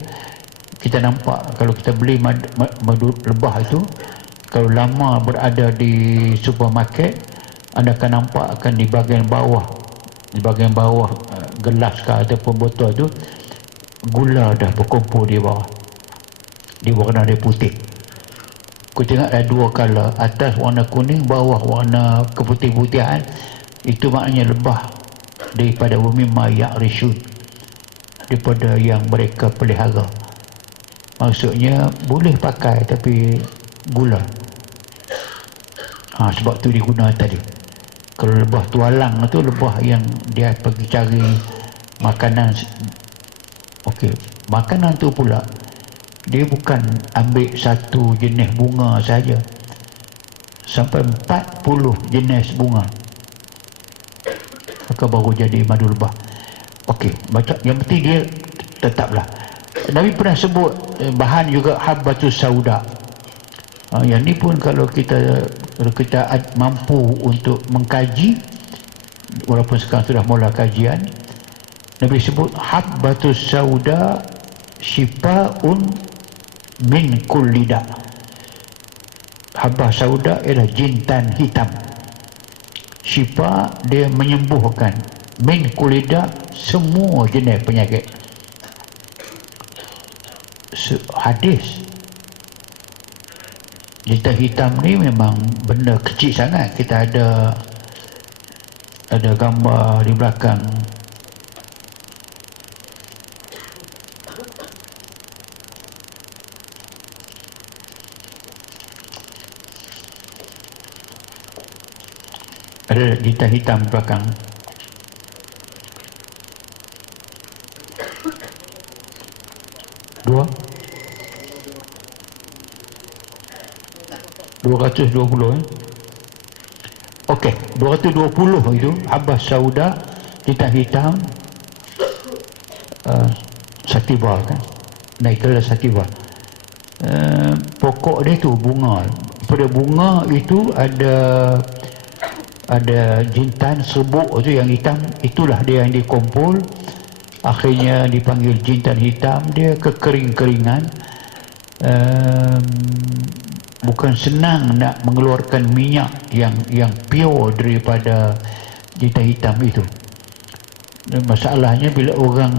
kita nampak. Kalau kita beli madu lebah itu, kalau lama berada di supermarket, anda akan nampak akan di bahagian bawah gelas ke ataupun botol tu, gula dah berkumpul di bawah. Dia warna dia putih. Kau tengok ada 2 color, atas warna kuning, bawah warna keputih-putihan. Itu maknanya lebah daripada mimma ya'rishun, daripada yang mereka pelihara. Maksudnya boleh pakai tapi gula. Sebab tu diguna tadi. Kalau lebah tualang tu lebah yang dia pergi cari makanan. Okey, makanan tu pula dia bukan ambil satu jenis bunga saja, sampai 40 jenis bunga, maka baru jadi madu lebah. Okey, baca yang penting dia tetaplah. Nabi pernah sebut bahan juga habbatus sauda. Yang ni pun kalau kita mampu untuk mengkaji, walaupun sekarang sudah mula kajian, Nabi sebut habbatus sauda syifaun min kulli da. Habbah sauda ialah jintan hitam. Syifa dia menyembuhkan, min kulli da semua jenis penyakit. Hadis jintan hitam ni memang benda kecil sangat. Kita ada gambar di belakang. Ada jintan hitam di belakang. Dua 220 Okey, 220 itu habbah sauda, jintan hitam, sativa kan. Naiklah sativa. Pokok dia tu bunga. Pada bunga itu ada ada jintan serbuk tu yang hitam, itulah dia yang dikumpul, akhirnya dipanggil jintan hitam. Dia kekering-keringan. Bukan senang nak mengeluarkan minyak yang pure daripada jintan hitam itu. Dan masalahnya bila orang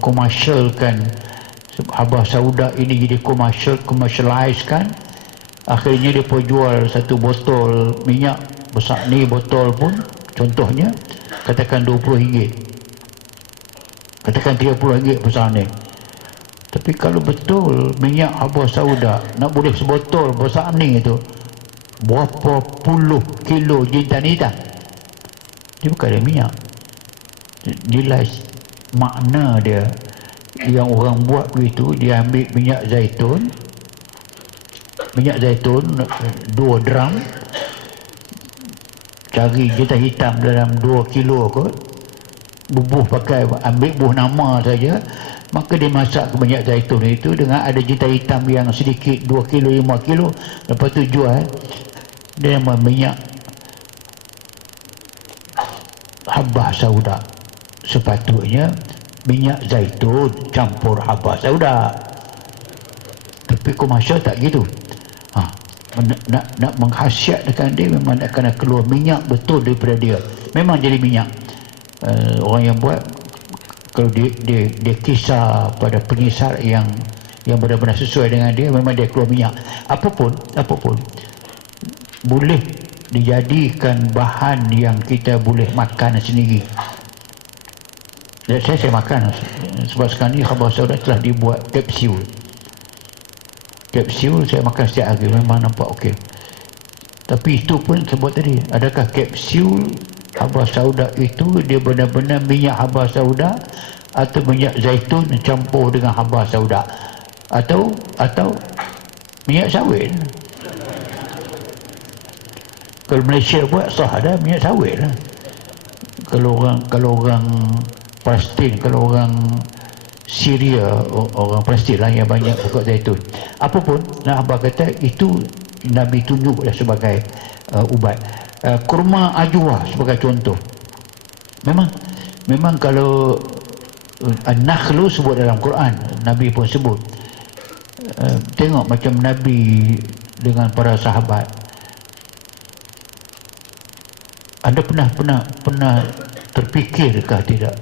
komersialkan habas sauda ini, jadi commercialize kan, akhirnya dia pun jual satu botol minyak besar ni, botol pun contohnya katakan RM20, katakan RM30 besar ni. Tapi kalau betul minyak habas sauda nak boleh sebotol besar ni tu, berapa puluh kilo jintan hitam, dia bukan ada minyak. Nilai makna dia yang orang buat begitu, dia ambil minyak zaitun 2 drum, cari jintan hitam dalam 2 kilo kot, bubuh pakai, ambil buah nama saja, maka dia masak ke minyak zaitun itu dengan ada jintan hitam yang sedikit 2 kilo 5 kilo, lepas tu jual. Dia nama minyak habas sauda. Sepatutnya minyak zaitun campur habas sauda, tapi komersial tak gitu. Nak menghasiatkan dia, memang nak kena keluar minyak betul daripada dia, memang jadi minyak. Orang yang buat, kalau dia kisar pada pengisar yang benar-benar sesuai dengan dia, memang dia keluar minyak. Apapun boleh dijadikan bahan yang kita boleh makan sendiri. Saya makan sebab sekarang ni habas sauda telah dibuat kapsul. Saya makan setiap hari, memang nampak okey. Tapi itu pun sebut tadi, adakah kapsul habas sauda itu dia benar-benar minyak habas sauda, atau minyak zaitun campur dengan habas sauda, atau minyak sawit? Kalau Malaysia buat sah ada minyak sawit lah. Kalau orang Palestin, kalau orang Syria, orang Palestin lah yang banyak pokok zaitun. Apapun, nak abang kata itu Nabi tunjuk sebagai ubat. Kurma ajwa sebagai contoh. Memang kalau An-Nakhlu sebut dalam Quran, Nabi pun sebut. Tengok macam Nabi dengan para sahabat. Anda pernah terfikirkah tidak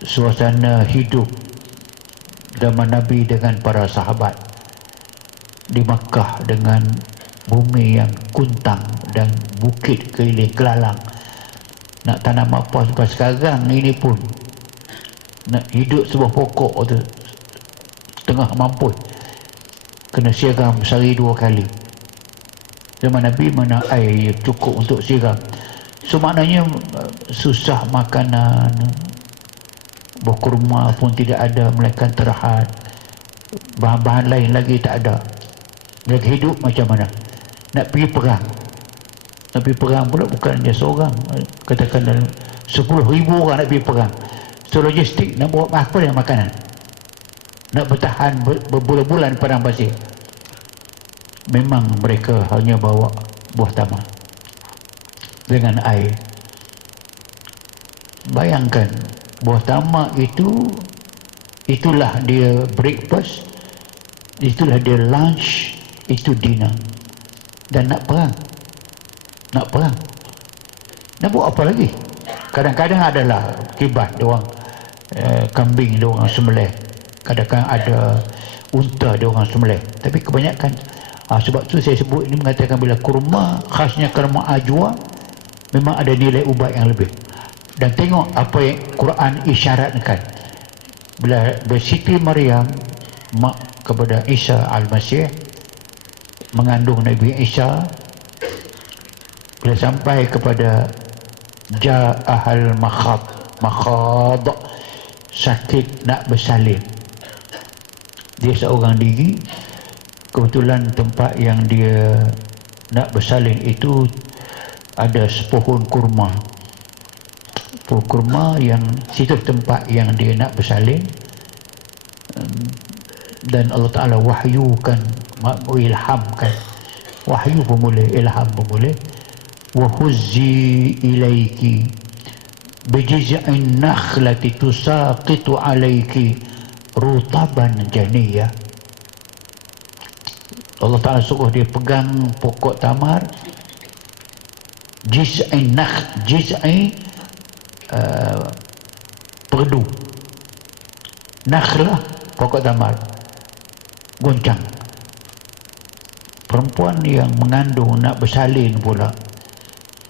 suasana hidup zaman Nabi dengan para sahabat di Makkah, dengan bumi yang kuntang dan bukit keliling kelalang, nak tanam apa sampai sekarang ini pun nak hidup sebuah pokok tu setengah mampus, kena siram sehari 2 kali. Zaman Nabi mana air cukup untuk siram. So maknanya susah makanan, buah kurma pun tidak ada, melainkan terhad, bahan-bahan lain lagi tak ada. Mereka hidup macam mana? Nak pergi perang pula bukan hanya seorang, katakan dalam 10,000 orang nak pergi perang. So logistik nak buat apa dengan makanan? Nak bertahan berbulan-bulan padang pasir. Memang mereka hanya bawa buah tamak dengan air. Bayangkan, buah tamak itulah dia breakfast, itulah dia lunch, itu dinner. Dan nak perang, nak buat apa lagi? Kadang-kadang adalah kibat diorang, kambing diorang sembelih, kadang-kadang ada unta diorang sembelih. Tapi kebanyakan, sebab tu saya sebut ini, mengatakan bila kurma, khasnya kurma ajwa, memang ada nilai ubat yang lebih. Dan tengok apa yang Quran isyaratkan. Bila Siti Maryam, mak kepada Isa Al-Masih, mengandung Nabi Isa, bila sampai kepada Ja'ahal makhad, sakit nak bersalin, dia seorang diri. Kebetulan tempat yang dia nak bersalin itu ada sepohon kurma. Pohon kurma yang situ tempat yang dia nak bersalin. Dan Allah Ta'ala wahyukan, ilhamkan. Wahyu pun boleh, ilham pun boleh. wa huzzi ilaiki bijiz'in nakhlati tusaqitu alaiki rutaban janiyah. Allah Ta'ala suruh dia pegang pokok tamar, jiz'in perdu, nakhlah pokok tamar, goncang. Perempuan yang mengandung nak bersalin pula,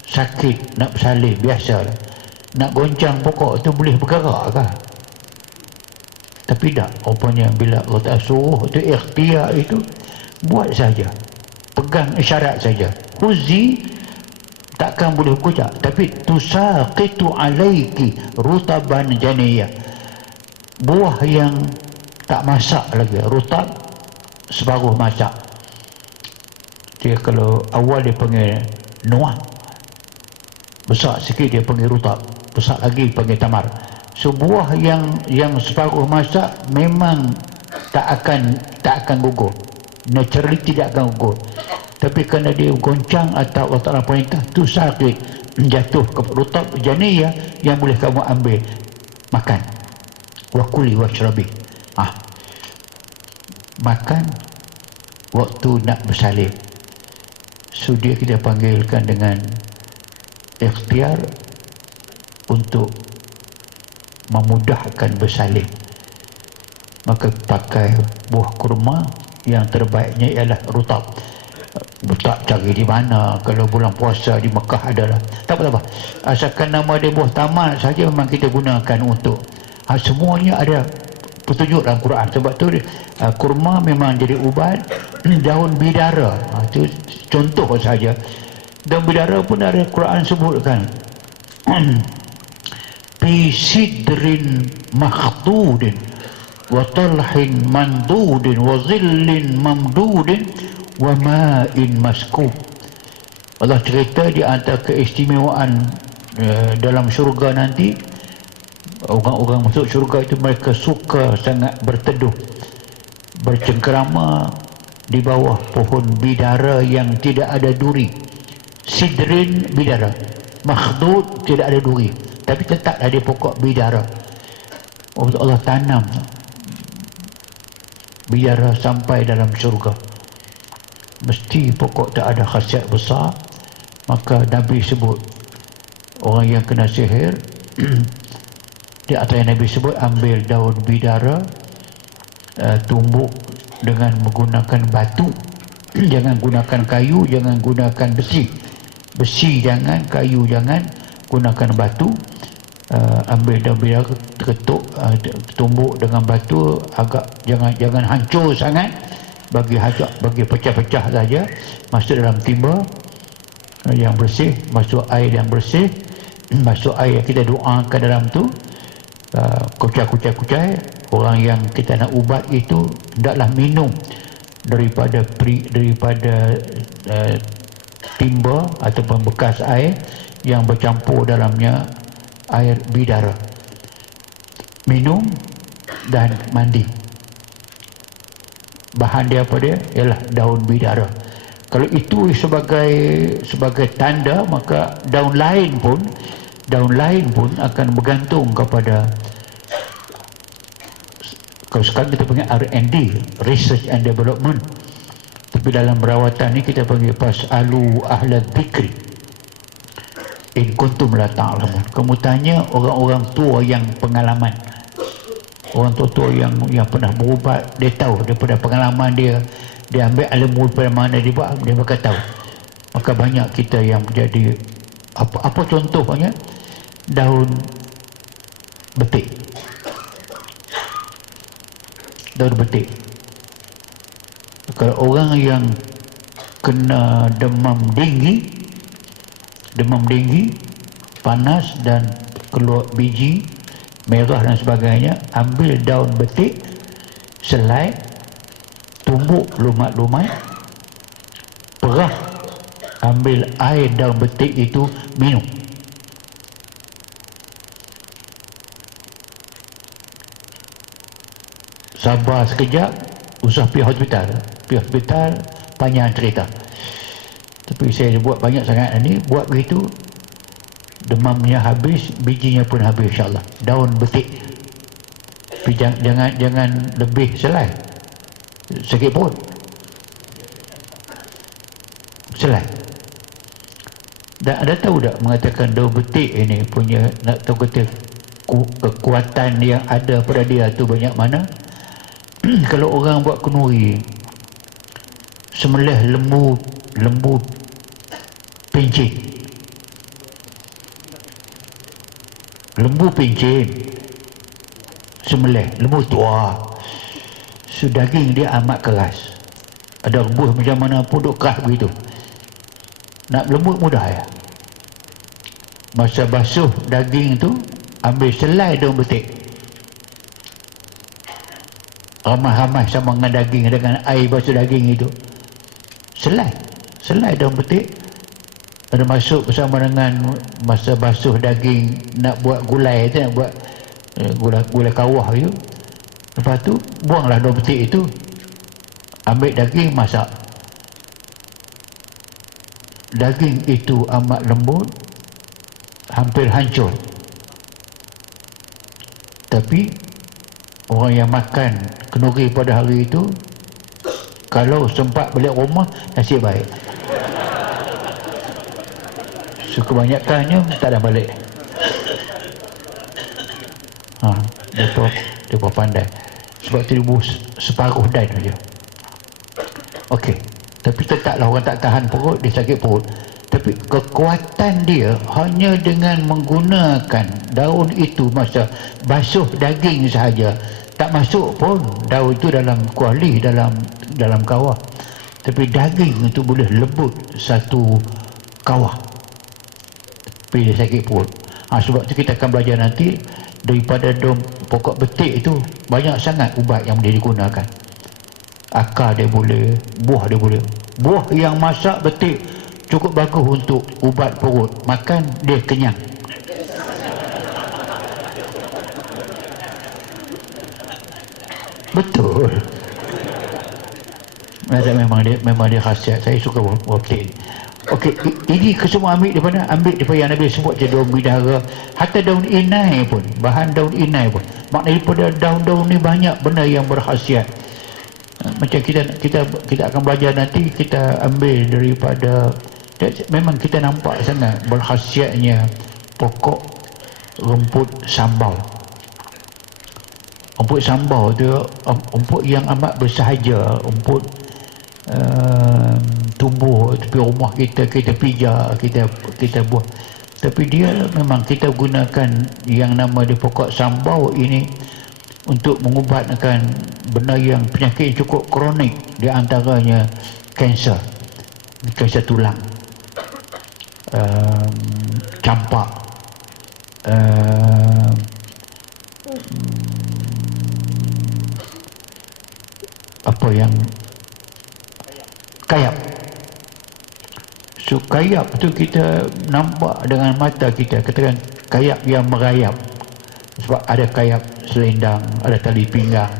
sakit nak bersalin biasa, nak goncang pokok tu boleh bergerak kah? Tapi tak, rupanya bila Allah Ta'ala suruh tu ikhtiar itu, buat saja, pegang isyarat saja. Huzi takkan boleh kocak, tapi tusaqitu alaiki rutaban janiyah, buah yang tak masak lagi, rutab separuh masak. Dia kalau awal dia panggil nuah, besar sikit dia panggil rutab, besar lagi panggil tamar. So buah yang separuh masak memang tak akan gugur, naturally tidak akan gugur. Tapi kerana dia goncang atau Allah Ta'ala perintah, tu sakit, jatuh ke rutab janiyah yang boleh kamu ambil makan. Wa kuli washrabi, makan waktu nak bersalin. So dia kita panggilkan dengan ikhtiar untuk memudahkan bersalin. Maka pakai buah kurma yang terbaiknya ialah rutab. Tak cari di mana, kalau bulan puasa di Mekah adalah tak apa-apa, asalkan nama dia buah tamar saja memang kita gunakan untuk semuanya ada petunjuk dalam Quran. Sebab tu kurma memang jadi ubat. Daun bidara itu contoh saja. Daun bidara pun ada Quran sebutkan fi sidrin makhdudin wa talhin mandudin wa zillin mamdudin wa ma'in maskub. Allah cerita di antara keistimewaan dalam syurga nanti, orang-orang masuk syurga itu mereka suka sangat berteduh, bercengkerama di bawah pohon bidara yang tidak ada duri. Sidrin bidara, makhdud tidak ada duri, tapi tetap ada pokok bidara. Allah tanam bidara sampai dalam syurga. Mesti pokok tak ada khasiat besar. Maka Nabi sebut orang yang kena sihir di atas Nabi sebut ambil daun bidara, tumbuk dengan menggunakan batu. Jangan gunakan kayu, jangan gunakan besi jangan, kayu jangan, gunakan batu. Ambil daun bidara, ketuk, tumbuk dengan batu, agak jangan hancur sangat, bagi pecah-pecah saja, masuk dalam timba yang bersih, masuk air yang bersih, masuk air yang kita doakan dalam tu, kucai. Orang yang kita nak ubat itu hendaklah minum daripada timba ataupun bekas air yang bercampur dalamnya air bidara. Minum dan mandi. Bahan dia apa dia? Ialah daun bidara. Kalau itu sebagai tanda, maka daun lain pun akan bergantung kepada, kalau sekarang kita panggil R&D, Research and Development. Tapi dalam perawatan ni kita panggil fas'alu ahla dzikri in kuntum la ta'lamun. Kamu tanya orang-orang tua yang pengalaman. Orang tua yang pernah berubat, dia tahu daripada pengalaman dia ambil ilmu daripada mana dia buat, dia bakal tahu. Maka banyak kita yang menjadi apa contohnya, daun betik. Daun betik. Kalau orang yang kena demam tinggi, panas dan keluar biji merah dan sebagainya, ambil daun betik, selai, tumbuk lumat-lumat, perah, ambil air daun betik itu, minum. Sabar sekejap, usah pergi hospital, panjang cerita. Tapi Tapi saya buat banyak sangat ni, buat begitu demamnya habis, bijinya pun habis insyaAllah. Daun betik. Tapi jangan lebih selai, sakit perut selai. Dan ada tahu tak mengatakan daun betik ini punya, nak tahu kata kekuatan yang ada pada dia tu banyak mana? Kalau orang buat kenduri, sembelih lembu pincin, sembelih lembu tua, so daging dia amat keras, ada rebus macam mana pun duk keras begitu. Nak lembut mudah ya. Masa basuh daging tu, ambil selai daun betik, ramai-ramai sama dengan daging, dengan air basuh daging itu, selai daun betik, ada masuk bersama dengan masa basuh daging, nak buat gulai tu, nak buat gulai kawah tu. Lepas tu buanglah daun betik itu, ambil daging, masak. Daging itu amat lembut, hampir hancur. Tapi orang yang makan kenduri pada hari itu, kalau sempat balik rumah, nasib baik. So kebanyakannya tak ada balik. Dia pandai. Sebab tu dia separuh dan saja. Okey. Tapi tetaplah orang tak tahan perut, dia sakit perut. Tapi kekuatan dia hanya dengan menggunakan daun itu masa basuh daging sahaja. Tak masuk pun daun itu dalam kuali, dalam kawah. Tapi daging itu boleh lebut satu kawah. Tapi dia sakit perut. Sebab tu kita akan belajar nanti, daripada daun pokok betik itu banyak sangat ubat yang boleh digunakan. Akar dia boleh, buah dia boleh. Buah yang masak betik cukup bagus untuk ubat perut. Makan dia kenyang. Betul. Memang dia khasiat. Saya suka buah betik ni. Okey, ini kesemua ambil daripada yang Nabi sebut je, daun bidara, hatta daun inai pun, bahan daun inai pun. Maknanya daripada daun-daun ni banyak benda yang berkhasiat. Macam kita akan belajar nanti, kita ambil daripada, memang kita nampak sangat berkhasiatnya pokok rumput sambal. Rumput sambal tu rumput yang amat bersahaja, rumput tumbuh tepi rumah kita pijak, kita buah. Tapi dia memang kita gunakan yang nama dia pokok sambal ini untuk mengubatkan benda yang penyakit yang cukup kronik, di antaranya kanser tulang, campak, apa yang kayap. So kayap tu kita nampak dengan mata kita, katakan kayap yang merayap. Sebab ada kayap selendang, ada tali pinggang,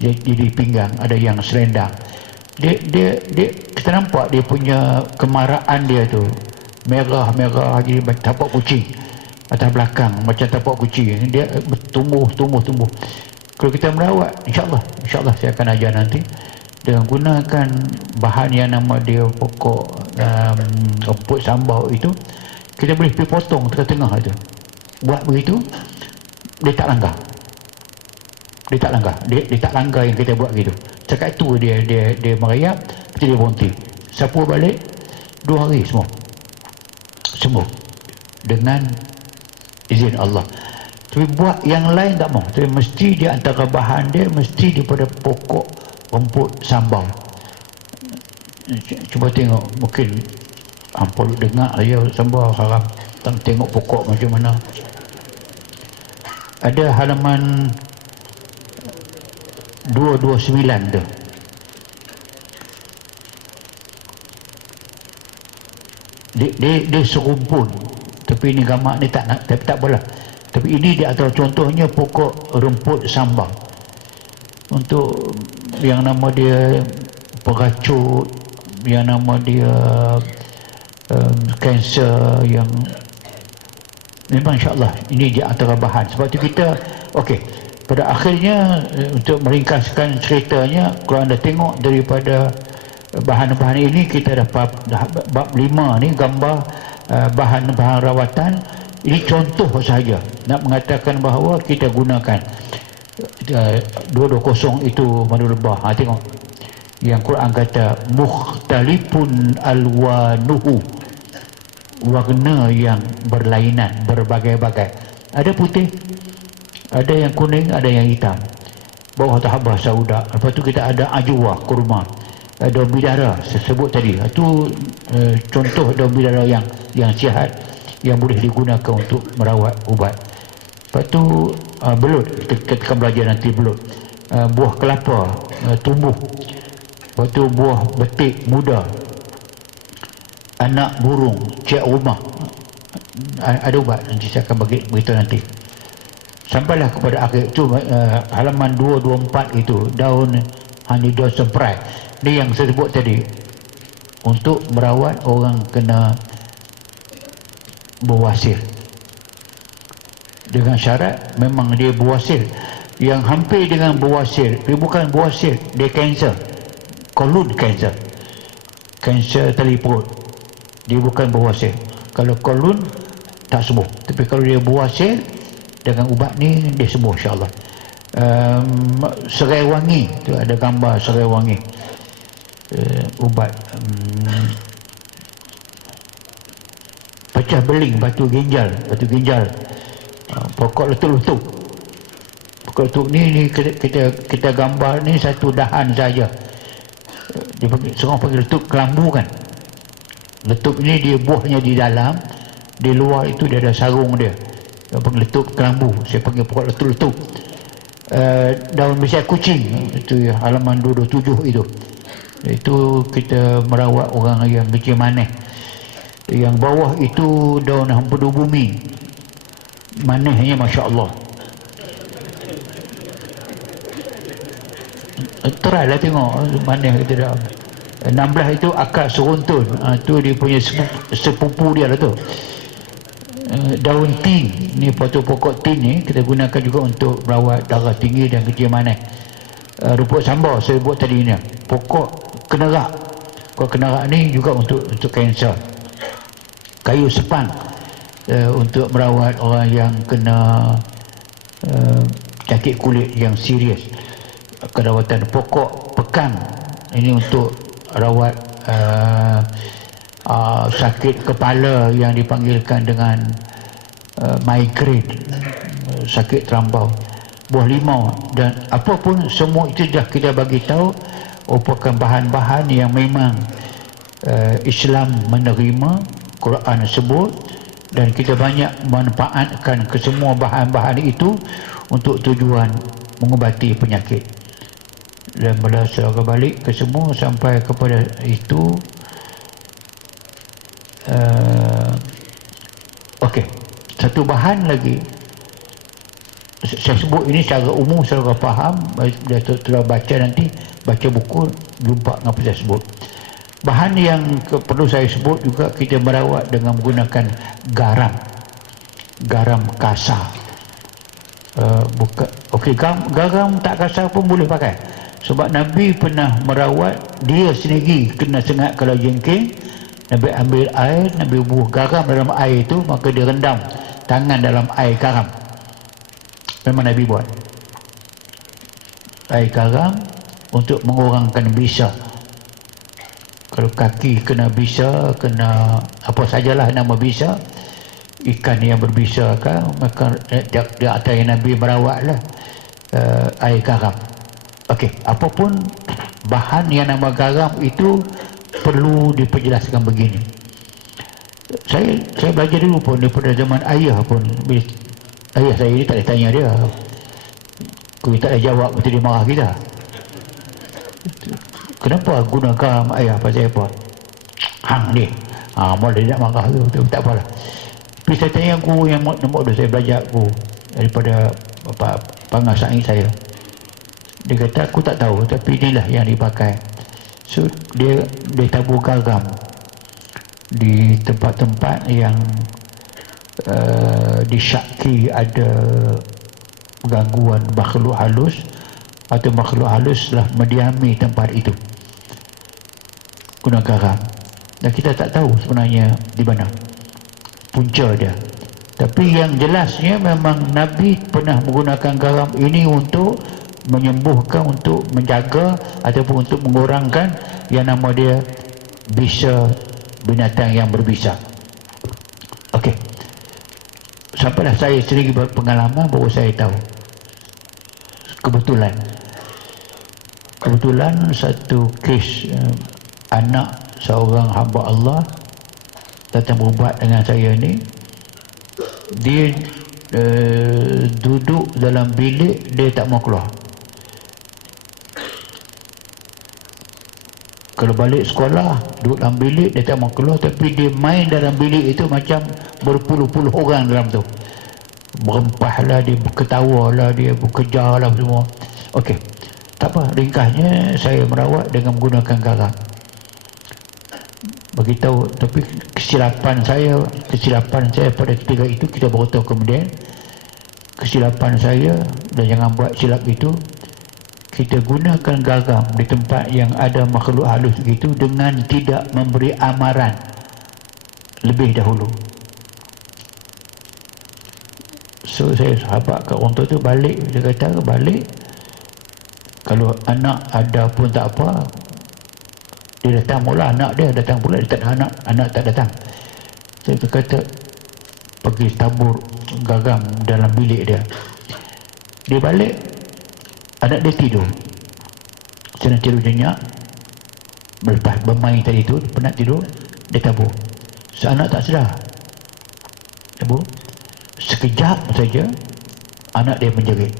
jadi pinggang, ada yang selendang. Dia kita nampak dia punya kemarahan dia tu merah jadi tapak kucing atas belakang, macam tapak kucing. Dia tumbuh. Kalau kita merawat, insyaAllah saya akan ajar nanti, dengan gunakan bahan yang nama dia pokok rumput sambal itu, kita boleh pergi potong tengah-tengah itu. Buat begitu, dia tak langgar. Dia tak langgar yang kita buat gitu. Cakap itu dia merayap, lepas dia berhenti. Sapu balik, 2 hari sembuh dengan izin Allah. Tapi buat yang lain tak mau. Tapi mesti dia antara bahan dia mesti daripada pokok rumput sambal. Cuba tengok, mungkin hampa lu dengar aja sambal haram. Tengok pokok macam mana. Ada halaman 229 tu. Dia serumpun, tapi ini gambar ni tak boleh. Tapi ini dia antara contohnya pokok rumput sambal. Untuk yang nama dia peracut, yang nama dia kanser yang memang insyaAllah ini di antara bahan. Sebab tu kita pada akhirnya untuk meringkaskan ceritanya, kalau anda tengok daripada bahan-bahan ini, kita dah bab 5 ni gambar bahan-bahan rawatan. Ini contoh sahaja nak mengatakan bahawa kita gunakan 220 itu madu lebah. Tengok yang Quran kata mukhtalifun alwanuhu, warna yang berlainan, berbagai-bagai. Ada putih, ada yang kuning, ada yang hitam. Bawah tu habah sauda. Lepas tu kita ada ajwa, kurma, daun bidara saya sebut tadi. Itu contoh daun bidara yang sihat, yang boleh digunakan untuk merawat ubat. Lepas tu belut, kita akan belajar nanti belut. Buah kelapa tumbuh. Lepas tu buah betik muda, anak burung, cik rumah, ada ubat. Nanti saya akan beritahu nanti. Sampailah kepada akhir tu, halaman 224 itu, daun hanidaw semprai. Ini yang saya sebut tadi, untuk merawat orang kena berwasir. Dengan syarat memang dia berwasir yang hampir dengan berwasir. Dia bukan berwasir, dia kanser, kolon kanser, kanser tali perut. Dia bukan berwasir. Kalau kolon tak sembuh, tapi kalau dia berwasir dengan ubat ni, dia sembuh insyaAllah. Serai wangi tu, ada gambar serai wangi, ubat. Pecah beling, batu ginjal, pokok letup-letup. Pokok letup ni kita gambar ni satu dahan saja. Dia panggil, seorang panggil letup kelambu kan. Letup ni dia buahnya di dalam, di luar itu dia ada sarung dia. Dia panggil letup kelambu. Saya panggil pokok letup-letup. Daun besar kucing itu halaman 227 itu. Itu kita merawat orang yang kecil manis. Yang bawah itu daun empedu bumi, manisnya Masya Allah. Try lah tengok manis kita dah. 16 itu akar seruntun, tu dia punya sepupu dia lah tu. Daun tin ni, pokok tin ni kita gunakan juga untuk merawat darah tinggi dan kecil manis. Rumput sambar saya buat tadi ni, pokok kenerak. Pokok kenerak ni juga untuk kanser. Kayu sepang untuk merawat orang yang kena sakit kulit yang serius, kerawatan. Pokok pekan ini untuk rawat sakit kepala yang dipanggilkan dengan migraine, sakit terlampau. Buah limau dan apapun, semua itu dah kita bagi tahu merupakan bahan-bahan yang memang Islam menerima, Quran sebut, dan kita banyak manfaatkan ke semua bahan-bahan itu untuk tujuan mengubati penyakit. Dan berdasar balik ke semua sampai kepada itu. Satu bahan lagi saya sebut ini secara umum, secara faham. Setelah baca nanti, baca buku, jumpa apa saya sebut. Bahan yang perlu saya sebut juga, kita merawat dengan menggunakan garam kasar. Garam tak kasar pun boleh pakai. Sebab Nabi pernah merawat, dia sendiri kena sengat kalau jengking. Nabi ambil air, Nabi bubuh garam dalam air itu, maka dia rendam tangan dalam air garam. Memang Nabi buat air garam untuk mengurangkan bisa. Kalau kaki kena bisa, kena apa sajalah nama bisa, ikan yang berbisa kan, maka di atas yang Nabi merawatlah air garam. Apapun bahan yang nama garam itu perlu diperjelaskan begini. Saya belajar dulu pun daripada zaman ayah pun. Ayah saya ni tak ada tanya dia, kita tak ada jawab, mesti dia marah kita. Kenapa guna garam ayah, pasal apa? Hang ni. Mula dia nak marah tu, tak apalah. Tapi saya tanya guru yang nombor 2, saya belajar guru daripada pengasai saya. Dia kata, aku tak tahu, tapi inilah yang dipakai. So dia tabur garam. di tempat-tempat yang disyaki ada gangguan makhluk halus atau makhluk halus telah mendiami tempat itu guna garam, dan kita tak tahu sebenarnya di mana punca dia. Tapi yang jelasnya memang Nabi pernah menggunakan garam ini untuk menyembuhkan, untuk menjaga ataupun untuk mengurangkan yang nama dia bisa, binatang yang berbisa. Okey, sampailah saya sendiri berpengalaman bahawa saya tahu. Kebetulan satu kes anak seorang hamba Allah datang berubat dengan saya ni. Dia duduk dalam bilik, dia tak mau keluar. Kalau balik sekolah, duduk dalam bilik, dia tak mau keluar. Tapi dia main dalam bilik itu macam berpuluh-puluh orang dalam tu. Berempah lah dia, berketawa lah dia, bekerja lah semua. Okey, tak apa, ringkasnya saya merawat dengan menggunakan garam. Beritahu, tapi kesilapan saya pada ketika itu, kita baru tahu kemudian kesilapan saya, dan jangan buat silap itu. Kita gunakan garam di tempat yang ada makhluk halus itu dengan tidak memberi amaran lebih dahulu. So saya sahabat kat orang tua tu balik, dia kata balik, kalau anak ada pun tak apa. Dia datang mula, anak dia datang pula, dia tak ada anak tak datang. Saya kata pergi tabur garam dalam bilik dia. Dia balik, anak dia tidur, sedang tidur nyenyak, lepas bermain tadi tu, penat tidur, dia tabur. Anak tak sedar, tabur. Sekejap saja anak dia menjerit.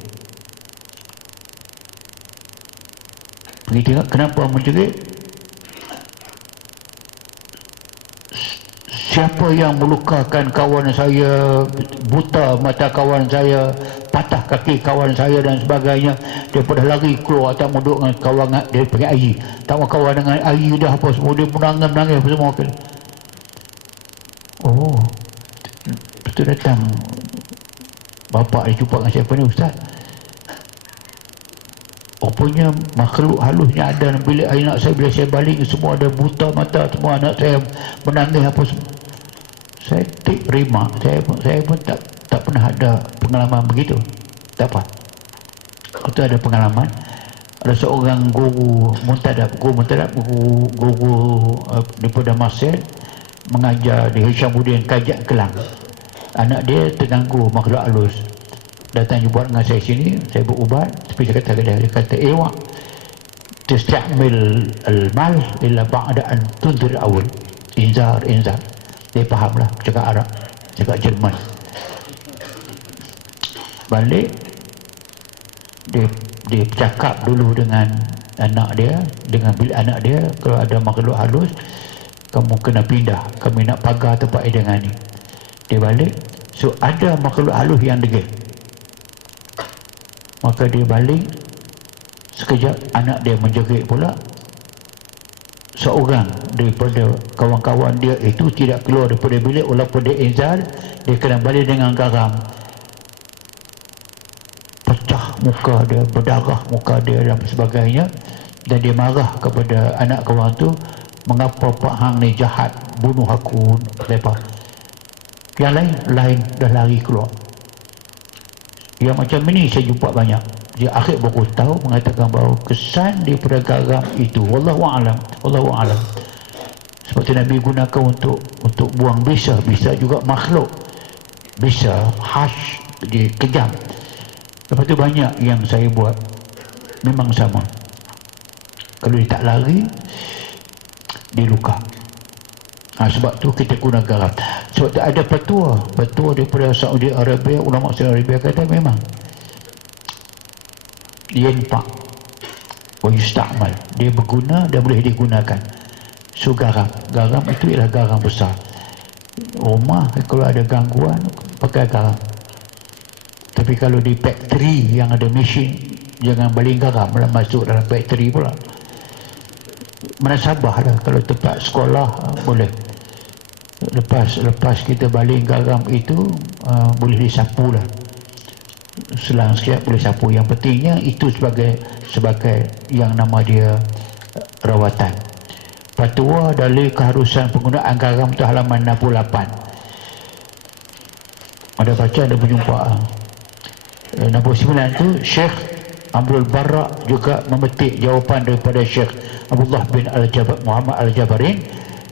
Pergi tengok kenapa menjerit. Siapa yang melukakan kawan saya, buta mata kawan saya, patah kaki kawan saya dan sebagainya. Dia pada lari keluar, tak mau duduk dengan kawan dia, panggil Ayi, tak mau kawan dengan Ayi dah apa semua. Dia menangis apa semua. Oh, betul, datang bapak dia jumpa dengan siapa ni, Ustaz. Rupanya makhluk halusnya ada dalam bilik anak saya. Bila saya balik, semua ada buta mata, semua anak saya menangis apa semua. Saya terima, saya pun tak pernah ada pengalaman begitu. Tak apa. Itu ada pengalaman. Ada seorang guru muntadab, guru daripada Masjid, mengajar di Hishamuddin Kajak Kelang. Anak dia terganggu makhluk halus. Datang jumpa dengan saya sini, saya berubat. Tapi dia kata ewa tastamil al-mal illa ba'da an tundir awal. Inzar. Dia fahamlah, cakap Arab, cakap Jerman. Balik, dia cakap dulu dengan anak dia, dengan bilik anak dia, kalau ada makhluk halus, kamu kena pindah, kami nak pagar tempat dengan ni. Dia balik, so ada makhluk halus yang degil. Maka dia balik, sekejap anak dia menjerit pula. Seorang daripada kawan-kawan dia itu tidak keluar daripada bilik walaupun dia inzal. Dia kena balik dengan garam, pecah muka dia, berdarah muka dia dan sebagainya. Dan dia marah kepada anak kawan tu, mengapa Pak Hang ni jahat, bunuh aku, lepas. Yang lain dah lari keluar. Yang macam ini saya jumpa banyak. Dia akhir baru tahu, mengatakan bahawa kesan daripada garam itu, wallahu a'lam, sebab tu Nabi gunakan untuk buang bisa juga makhluk bisa hash, dia kejam. Lepas tu banyak yang saya buat memang sama. Kalau dia tak lari, dia luka. Sebab tu kita guna garam. Sebab tu ada petua daripada Saudi Arabia, ulama Saudi Arabia kata memang yanfa wa yusta'mal, dia berguna dan boleh digunakan. So garam itu ialah garam besar. Rumah kalau ada gangguan pakai garam. Tapi kalau di factory yang ada mesin, jangan baling garam lah masuk dalam factory pula. Mana Sabah lah, kalau tempat sekolah boleh. lepas kita baling garam itu boleh disapu lah, selang sikit boleh sapu. Yang pentingnya itu sebagai yang nama dia rawatan. Fatwa dalil keharusan penggunaan garam tu halaman 68. Ada baca, ada berjumpa. 69 tu Syekh Abdul Barak juga memetik jawapan daripada Syekh Abdullah bin Muhammad Al-Jabarin,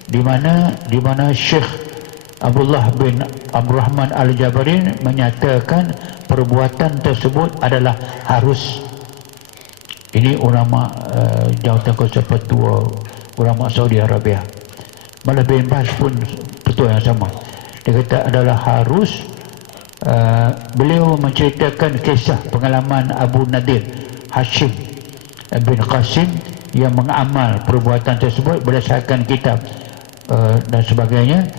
di mana Syekh Abdullah bin Abdul Rahman Al-Jabarin menyatakan perbuatan tersebut adalah harus. Ini ulama jawatan kuasa petua ulama Saudi Arabia. Malah bin Baz pun petua yang sama. Dia kata adalah harus. Beliau menceritakan kisah pengalaman Abu Nadir Hashim bin Qasim yang mengamal perbuatan tersebut berdasarkan kitab dan sebagainya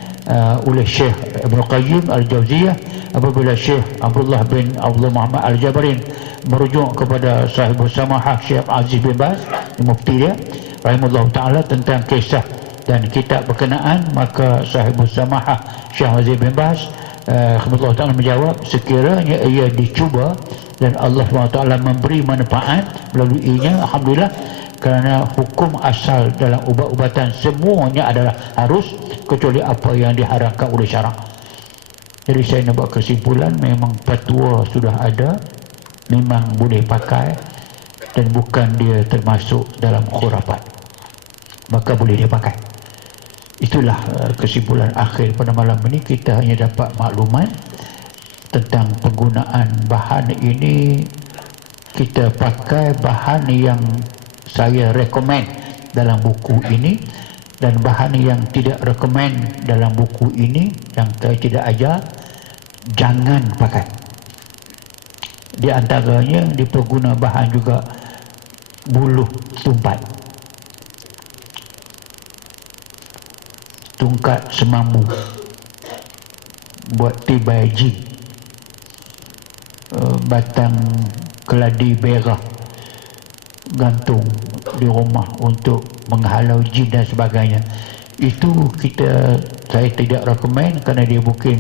oleh Syekh Ibn Qayyim Al-Jawziyah. Apabila Syekh Abdullah bin Abdul Muhammad Al-Jabarin merujuk kepada sahibus samahah Syekh Aziz bin Baz, mufti dia rahimahullah ta'ala, tentang kisah dan kitab berkenaan, maka sahibus samahah Syekh Aziz bin Baz Allah Ta'ala menjawab, sekiranya ia dicuba dan Allah Ta'ala memberi manfaat melaluinya, alhamdulillah, kerana hukum asal dalam ubat-ubatan semuanya adalah harus, kecuali apa yang diharamkan oleh syarak. Jadi saya nak buat kesimpulan, memang fatwa sudah ada, memang boleh pakai dan bukan dia termasuk dalam khurafat, maka boleh dia pakai. Itulah kesimpulan akhir pada malam ini. Kita hanya dapat maklumat tentang penggunaan bahan ini. Kita pakai bahan yang saya recommend dalam buku ini, dan bahan yang tidak recommend dalam buku ini, yang saya tidak ajar, jangan pakai. Di antaranya diperguna bahan juga buluh tumpat, tungkat semamu buat tibai jin, batang keladi merah gantung di rumah untuk menghalau jin dan sebagainya. Itu saya tidak recommend, kerana dia mungkin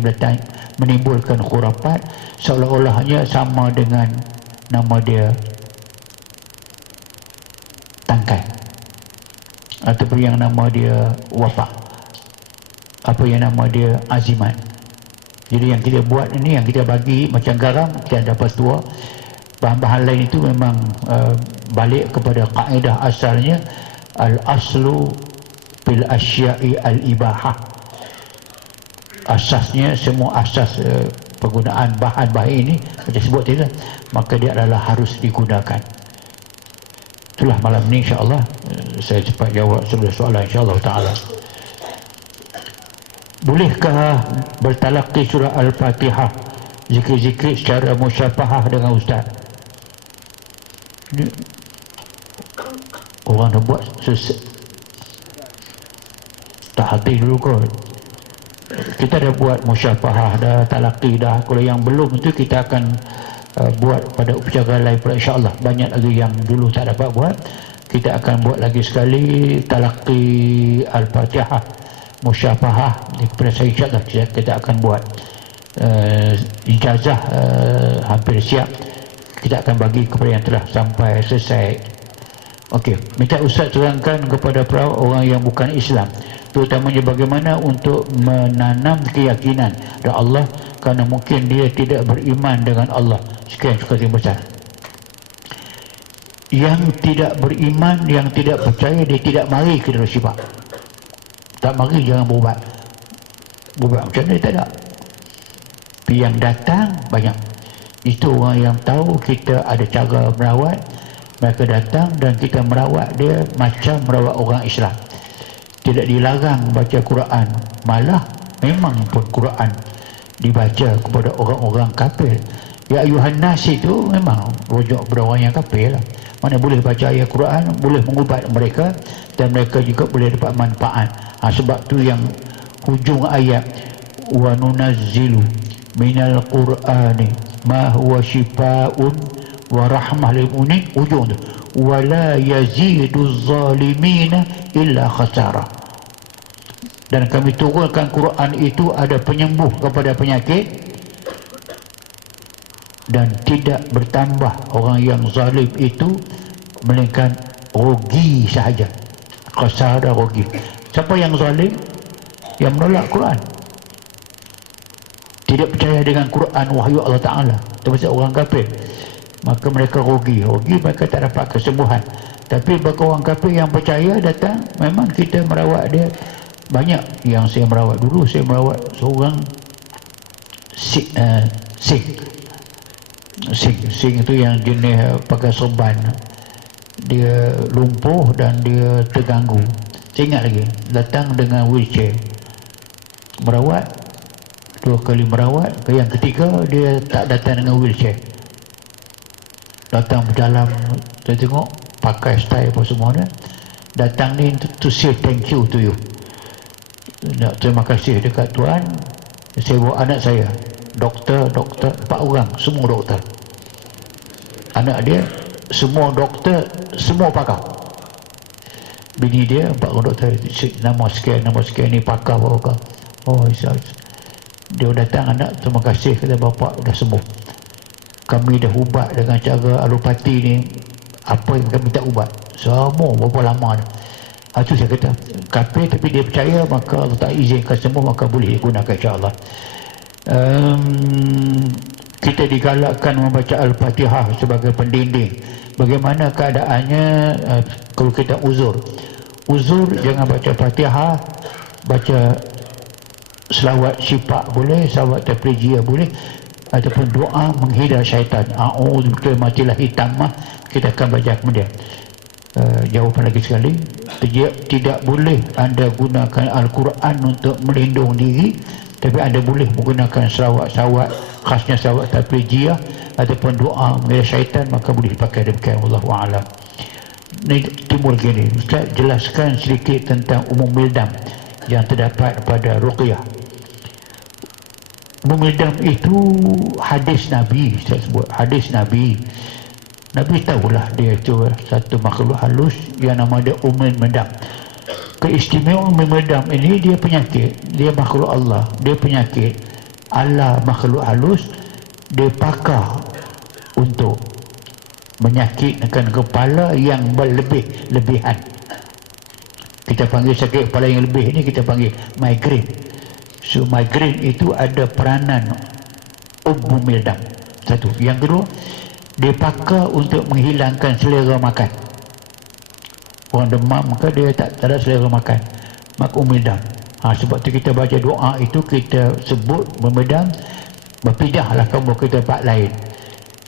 menimbulkan khurafat, seolah-olahnya sama dengan nama dia tangkai ataupun yang nama dia wafak, apa yang nama dia azimat. Jadi yang kita buat ini, yang kita bagi macam garam, kita dapat tua. Bahan-bahan lain itu memang balik kepada kaedah asalnya, al-aslu bil asya'i al-ibahah. Asasnya, semua asas penggunaan bahan-bahan ini macam sebut tadi, maka dia adalah harus digunakan. Itulah malam ni, insya-Allah saya cepat jawab sebelah soalan, insya-Allah taala. Bolehkah bertalaqi surah Al-Fatihah, zikir-zikir secara musyafahah dengan ustaz? Ini orang dah buat tak hati dulu kot. Kita dah buat musyafahah, dah talaqi dah. Kalau yang belum itu kita akan buat pada upacara lain pula, insya-Allah. Banyak lagi yang dulu tak dapat buat, kita akan buat lagi sekali talaqi Al-Fatihah musyafahah kepada saya, insya-Allah kita akan buat. Ijazah hampir siap, kita akan bagi kepada yang telah sampai selesai. Okey, minta ustaz terangkan kepada para orang yang bukan Islam, terutamanya bagaimana untuk menanam keyakinan kepada Allah, kerana mungkin dia tidak beriman dengan Allah. Sekian, terima kasih besar. Yang tidak beriman, yang tidak percaya, dia tidak mari ke Darul Shifa. Tak mari, jangan berubat. Berubat macam mana, tak ada. Tapi yang datang banyak. Itu orang yang tahu kita ada cara merawat. Mereka datang dan kita merawat dia macam merawat orang Islam. Tidak dilarang baca Quran, malah memang pun Quran dibaca kepada orang-orang kafir. Ya ayuhan nas itu memang rujuk kepada orang yang kafir lah. Mana boleh baca ayat Quran, boleh mengubat mereka, dan mereka juga boleh dapat manfaat. Sebab tu yang hujung ayat, wa nunazzilu minal qur'ani ma huwa shifaa'un wa rahmah lil mu'minin, hujung tu, wa la yaziduz zalimina illa khasara. Dan kami turunkan Quran itu ada penyembuh kepada penyakit dan tidak bertambah orang yang zalim itu melainkan rugi sahaja, khasarah, rugi. Siapa yang zalim? Yang menolak Quran, tidak percaya dengan Quran wahyu Allah Ta'ala, termasuk orang kafir, maka mereka rugi, mereka tak dapat kesembuhan. Tapi bagi orang kafir yang percaya datang, memang kita merawat dia. Banyak yang saya merawat dulu, saya merawat seorang Sing itu yang jenis pakai sorban, dia lumpuh dan dia terganggu. Saya ingat lagi, datang dengan wheelchair, merawat 2 kali merawat, yang ketiga dia tak datang dengan wheelchair, datang berjalan. Saya tengok pakai style apa semua dia datang ni to say thank you to you, terima kasih dekat Tuhan. Saya bawa anak saya, doktor 4 orang, semua doktor. Anak dia semua doktor, semua pakar. Bini dia 4 orang doktor, nama sekian ni pakar apa. Oh, dia datang, anak terima kasih, kata bapak dah sembuh. Kami dah ubat dengan cara alopati ni, apa yang kami tak ubat semua berapa lama dah. Itu saya kata kafir tapi dia percaya, maka Allah tak izinkan sembuh, maka boleh digunakan insya-Allah. Kita digalakkan membaca Al-Fatihah sebagai pendinding. Bagaimana keadaannya kalau kita uzur jangan baca Fatihah, baca selawat syifa boleh, selawat tafrijiyah boleh, ataupun doa menghindar syaitan, a'udzu bikalimatillahit tammah, kita akan baca kemudian. Jawapan lagi sekali, tidak boleh anda gunakan Al-Quran untuk melindung diri, tapi anda boleh menggunakan selawat khasnya selawat tafrijiyah ataupun doa menghindar syaitan, maka boleh dipakai demikian. Wallahu a'lam. Ini timur gini, Ustaz jelaskan sedikit tentang umum mildam yang terdapat pada ruqyah. Umum mildam itu hadis Nabi, saya sebut hadis Nabi. Nabi tahulah dia itu satu makhluk halus yang nama dia Ummul Mildam. Keistimewaan Ummul Mildam ini, dia penyakit, dia makhluk Allah, dia penyakit. Allah makhluk halus, dia pakar untuk menyakitkan kepala yang berlebihan. Kita panggil sakit kepala yang lebih ini kita panggil migraine. So migraine itu ada peranan Ummul Mildam. Satu. Yang kedua, dia pakar untuk menghilangkan selera makan. Orang demam maka dia tak ada selera makan, maka Ummul Mildam. Sebab tu kita baca doa itu, kita sebut Ummul Mildam, berpindahlah kamu ke tempat lain.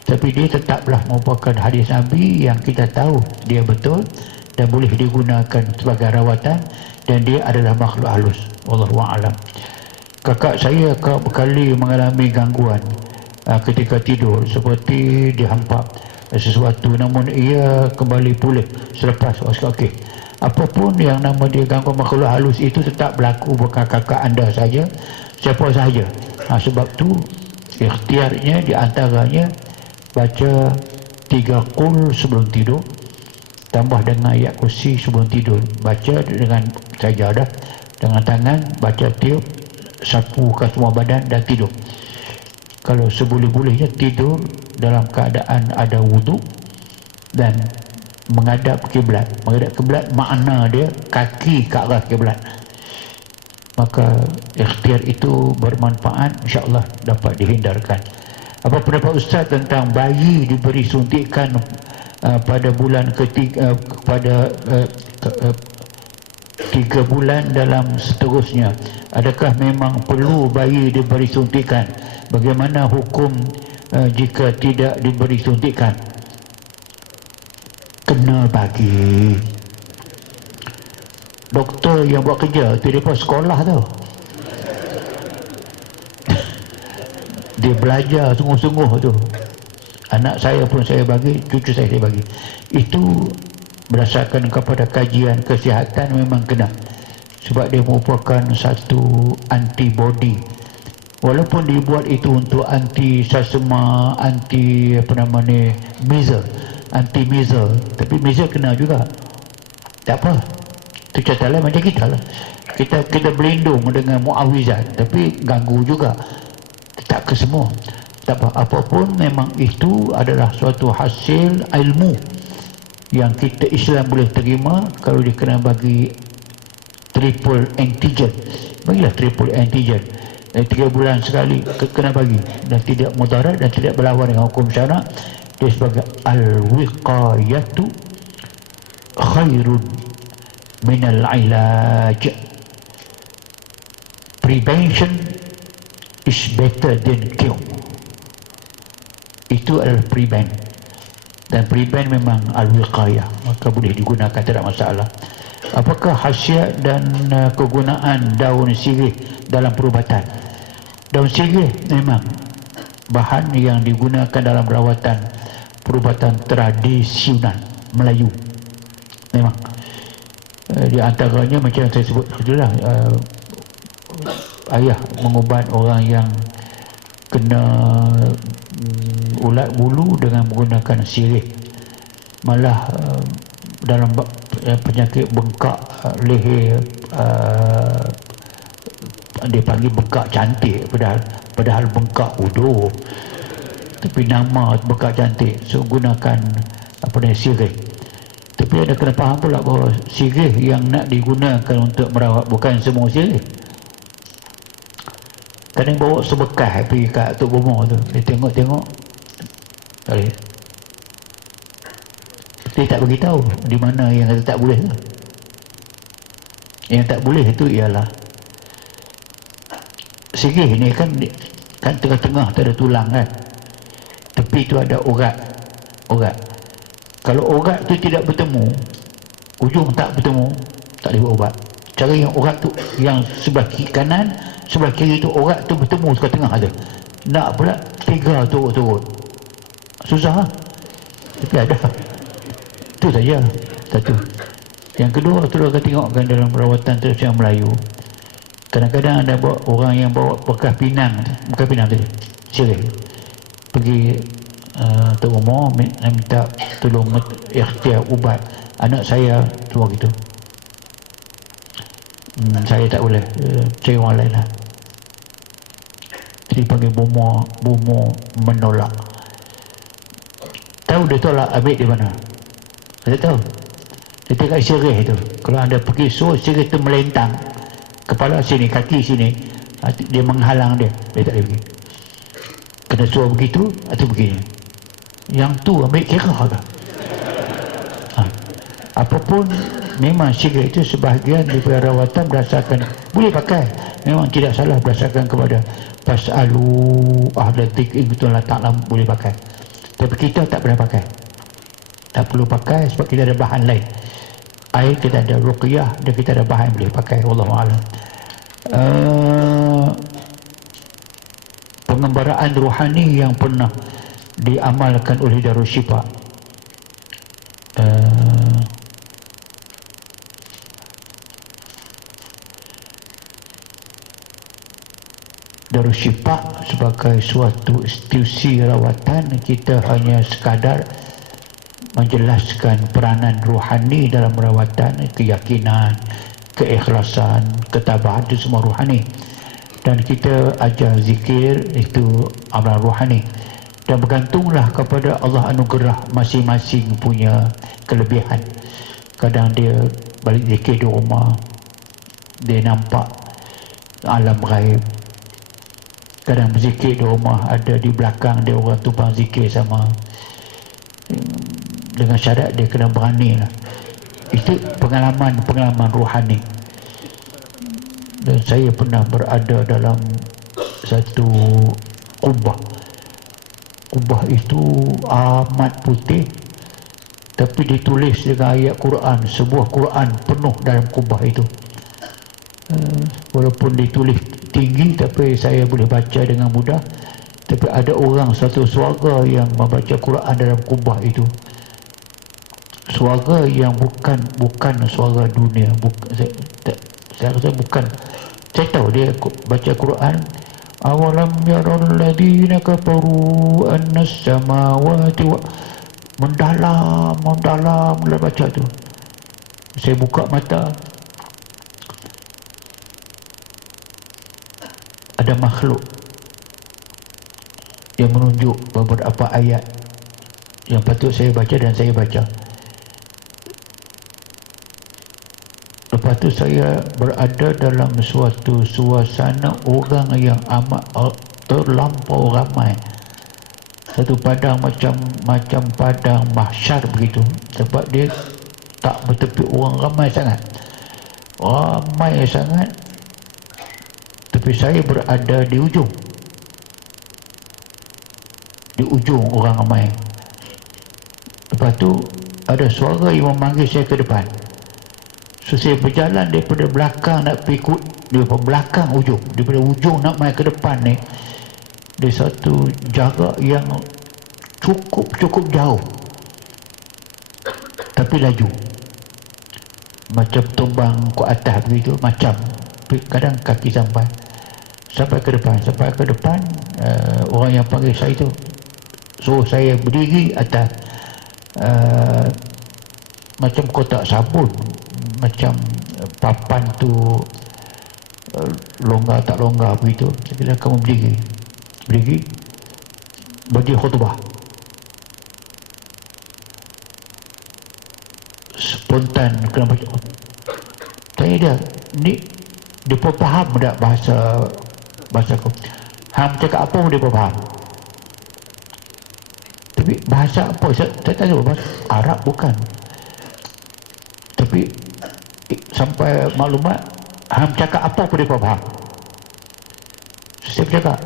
Tapi dia tetaplah merupakan hadis Nabi yang kita tahu dia betul dan boleh digunakan sebagai rawatan, dan dia adalah makhluk halus. Wallahu a'lam. Kakak saya berkali mengalami gangguan ketika tidur, seperti dihampak sesuatu, namun ia kembali pulih selepas okey. Apapun yang nama dia gangguan makhluk halus itu tetap berlaku, bukan kakak anda saja, siapa sahaja. Sebab tu ikhtiarnya di antaranya baca 3 qul sebelum tidur, tambah dengan ayat kursi sebelum tidur, baca dengan sajadah dengan tangan, baca tiup, sapukan semua badan dan tidur. Kalau seboleh-bolehnya tidur dalam keadaan ada wuduk dan menghadap kiblat. Menghadap kiblat makna dia kaki ke arah kiblat. Maka ikhtiar itu bermanfaat, insya-Allah dapat dihindarkan. Apa pendapat Ustaz tentang bayi diberi suntikan pada bulan ketiga, pada 3 bulan dalam seterusnya? Adakah memang perlu bayi diberi suntikan? Bagaimana hukum jika tidak diberi suntikan? Kena bagi. Doktor yang buat kerja tu dia pun sekolah tu. Dia belajar sungguh-sungguh tu. Anak saya pun saya bagi, cucu saya bagi. Itu berdasarkan kepada kajian kesihatan memang kena. Sebab dia merupakan satu antibody. Walaupun dibuat itu untuk anti sasma, anti measles, anti measles, tapi measles kena juga. Tak apa. Itu contoh lain macam kita lah. Kita berlindung dengan muawizat, tapi ganggu juga. Tak ke semua. Tak apa, apapun memang itu adalah suatu hasil ilmu yang kita Islam boleh terima kalau dia kena bagi triple antigen. Bagilah triple antigen. 3 bulan sekali kena bagi, dan tidak mudarat dan tidak berlawan dengan hukum syarak. Dia sebagai al-wiqayatu khairun minal ilaj. Prevention is better than cure. Itu adalah prevent, dan prevent memang al-wiqayah, maka boleh digunakan, tidak masalah. Apakah khasiat dan kegunaan daun sirih dalam perubatan? Daun sirih memang bahan yang digunakan dalam rawatan perubatan tradisional Melayu. Memang di antaranya macam saya sebut itulah, ayah mengubat orang yang kena ulat bulu dengan menggunakan sirih. Malah dalam penyakit bengkak leher, dia panggil bengkak cantik, padahal bengkak uduh, tapi nama bengkak cantik, so gunakan sirih. Tapi ada kena faham pula bahawa sirih yang nak digunakan untuk merawat bukan semua sirih. Kadang bawa sebekas pergi kat Tok Bomo tu, dia tengok-tengok, dia tak beritahu di mana yang kata tak boleh tu. Yang tak boleh itu ialah sirih ni kan tengah-tengah tak ada tulang kan, tepi tu ada urat. Kalau urat tu tidak bertemu, ujung tak bertemu, tak boleh buat ubat. Cara yang urat tu, yang sebelah kanan, sebelah kiri tu urat tu bertemu tengah-tengah ada, nak pula 3 turut-turut, susah lah. Tapi ada. Itu saja satu. Yang kedua, tu akan tengokkan dalam perawatan tradisional Melayu, kadang-kadang ada orang yang bawa bekas pinang tadi, sirih, pergi Tok Bomo minta tolong ikhtiar ubat anak saya semua gitu. Saya tak boleh, cari orang lain lah. Jadi panggil Bomo menolak. Tahu dia tolak ambil di mana? Saya tahu. Dia tengok sirih tu. Kalau anda pergi sirih tu melentang, kepala sini, kaki sini, dia menghalang dia tak boleh pergi. Kena suruh begitu atau begini. Yang tu ambil kira ke? Apapun, memang sirih itu sebahagian daripada rawatan berdasarkan, boleh pakai, memang tidak salah berdasarkan kepada fasalu ahla dzikri, betul lah, taklah boleh pakai. Tapi kita tak pernah pakai, tak perlu pakai sebab kita ada bahan lain. Air kita ada, ruqyah dan kita ada bahan yang boleh pakai. Wallahu a'lam. Pengembaraan rohani yang pernah diamalkan oleh Darul Syifa. Darul Syifa sebagai suatu institusi rawatan, kita hanya sekadar menjelaskan peranan rohani dalam rawatan, keyakinan, keikhlasan, ketabahan, itu semua rohani. Dan kita ajar zikir, itu amalan rohani. Dan bergantunglah kepada Allah anugerah masing-masing punya kelebihan. Kadang dia balik zikir di rumah, dia nampak alam ghaib. Kadang berzikir di rumah, ada di belakang dia orang tumpang zikir sama. Dengan syarat dia kena berani lah. Itu pengalaman rohani. Dan saya pernah berada dalam satu kubah. Kubah itu amat putih, tapi ditulis dengan ayat Quran, sebuah Quran penuh dalam kubah itu. Walaupun ditulis tinggi, tapi saya boleh baca dengan mudah. Tapi ada orang satu swarga yang membaca Quran dalam kubah itu. Swarga yang bukan swarga dunia. Saya rasa bukan. Saya tahu dia baca Quran. Awalam yaral ladina kafaru annas samawati wa, mendalam baca tu. Saya buka mata, ada makhluk yang menunjuk beberapa ayat yang patut saya baca dan saya baca. Lepas tu saya berada dalam suatu suasana orang yang amat terlampau ramai. Satu padang macam padang mahsyar begitu, sebab dia tak bertepi, orang ramai sangat, ramai sangat. Tapi saya berada di ujung orang ramai. Lepas tu ada suara yang memanggil saya ke depan. So saya berjalan daripada belakang nak pergi ikut, daripada belakang ujung, daripada ujung nak main ke depan ni, di satu jarak yang cukup jauh, tapi laju macam tumbang ke atas begitu, macam kadang kaki sampai ke depan. Orang yang panggil saya tu suruh saya berdiri atas macam kotak sabun, macam papan tu longgar tak longgar begitu. Saya kata kamu berdiri bagi khutbah. Spontan kena baca. Tanya dia, ni dia faham tak bahasa aku? Hang cakap apa pun dia faham. Tapi bahasa apa? Saya tanya, bahasa Arab bukan. Tapi sampai maklumat, hang cakap apa pun dia faham. Saya bercakap,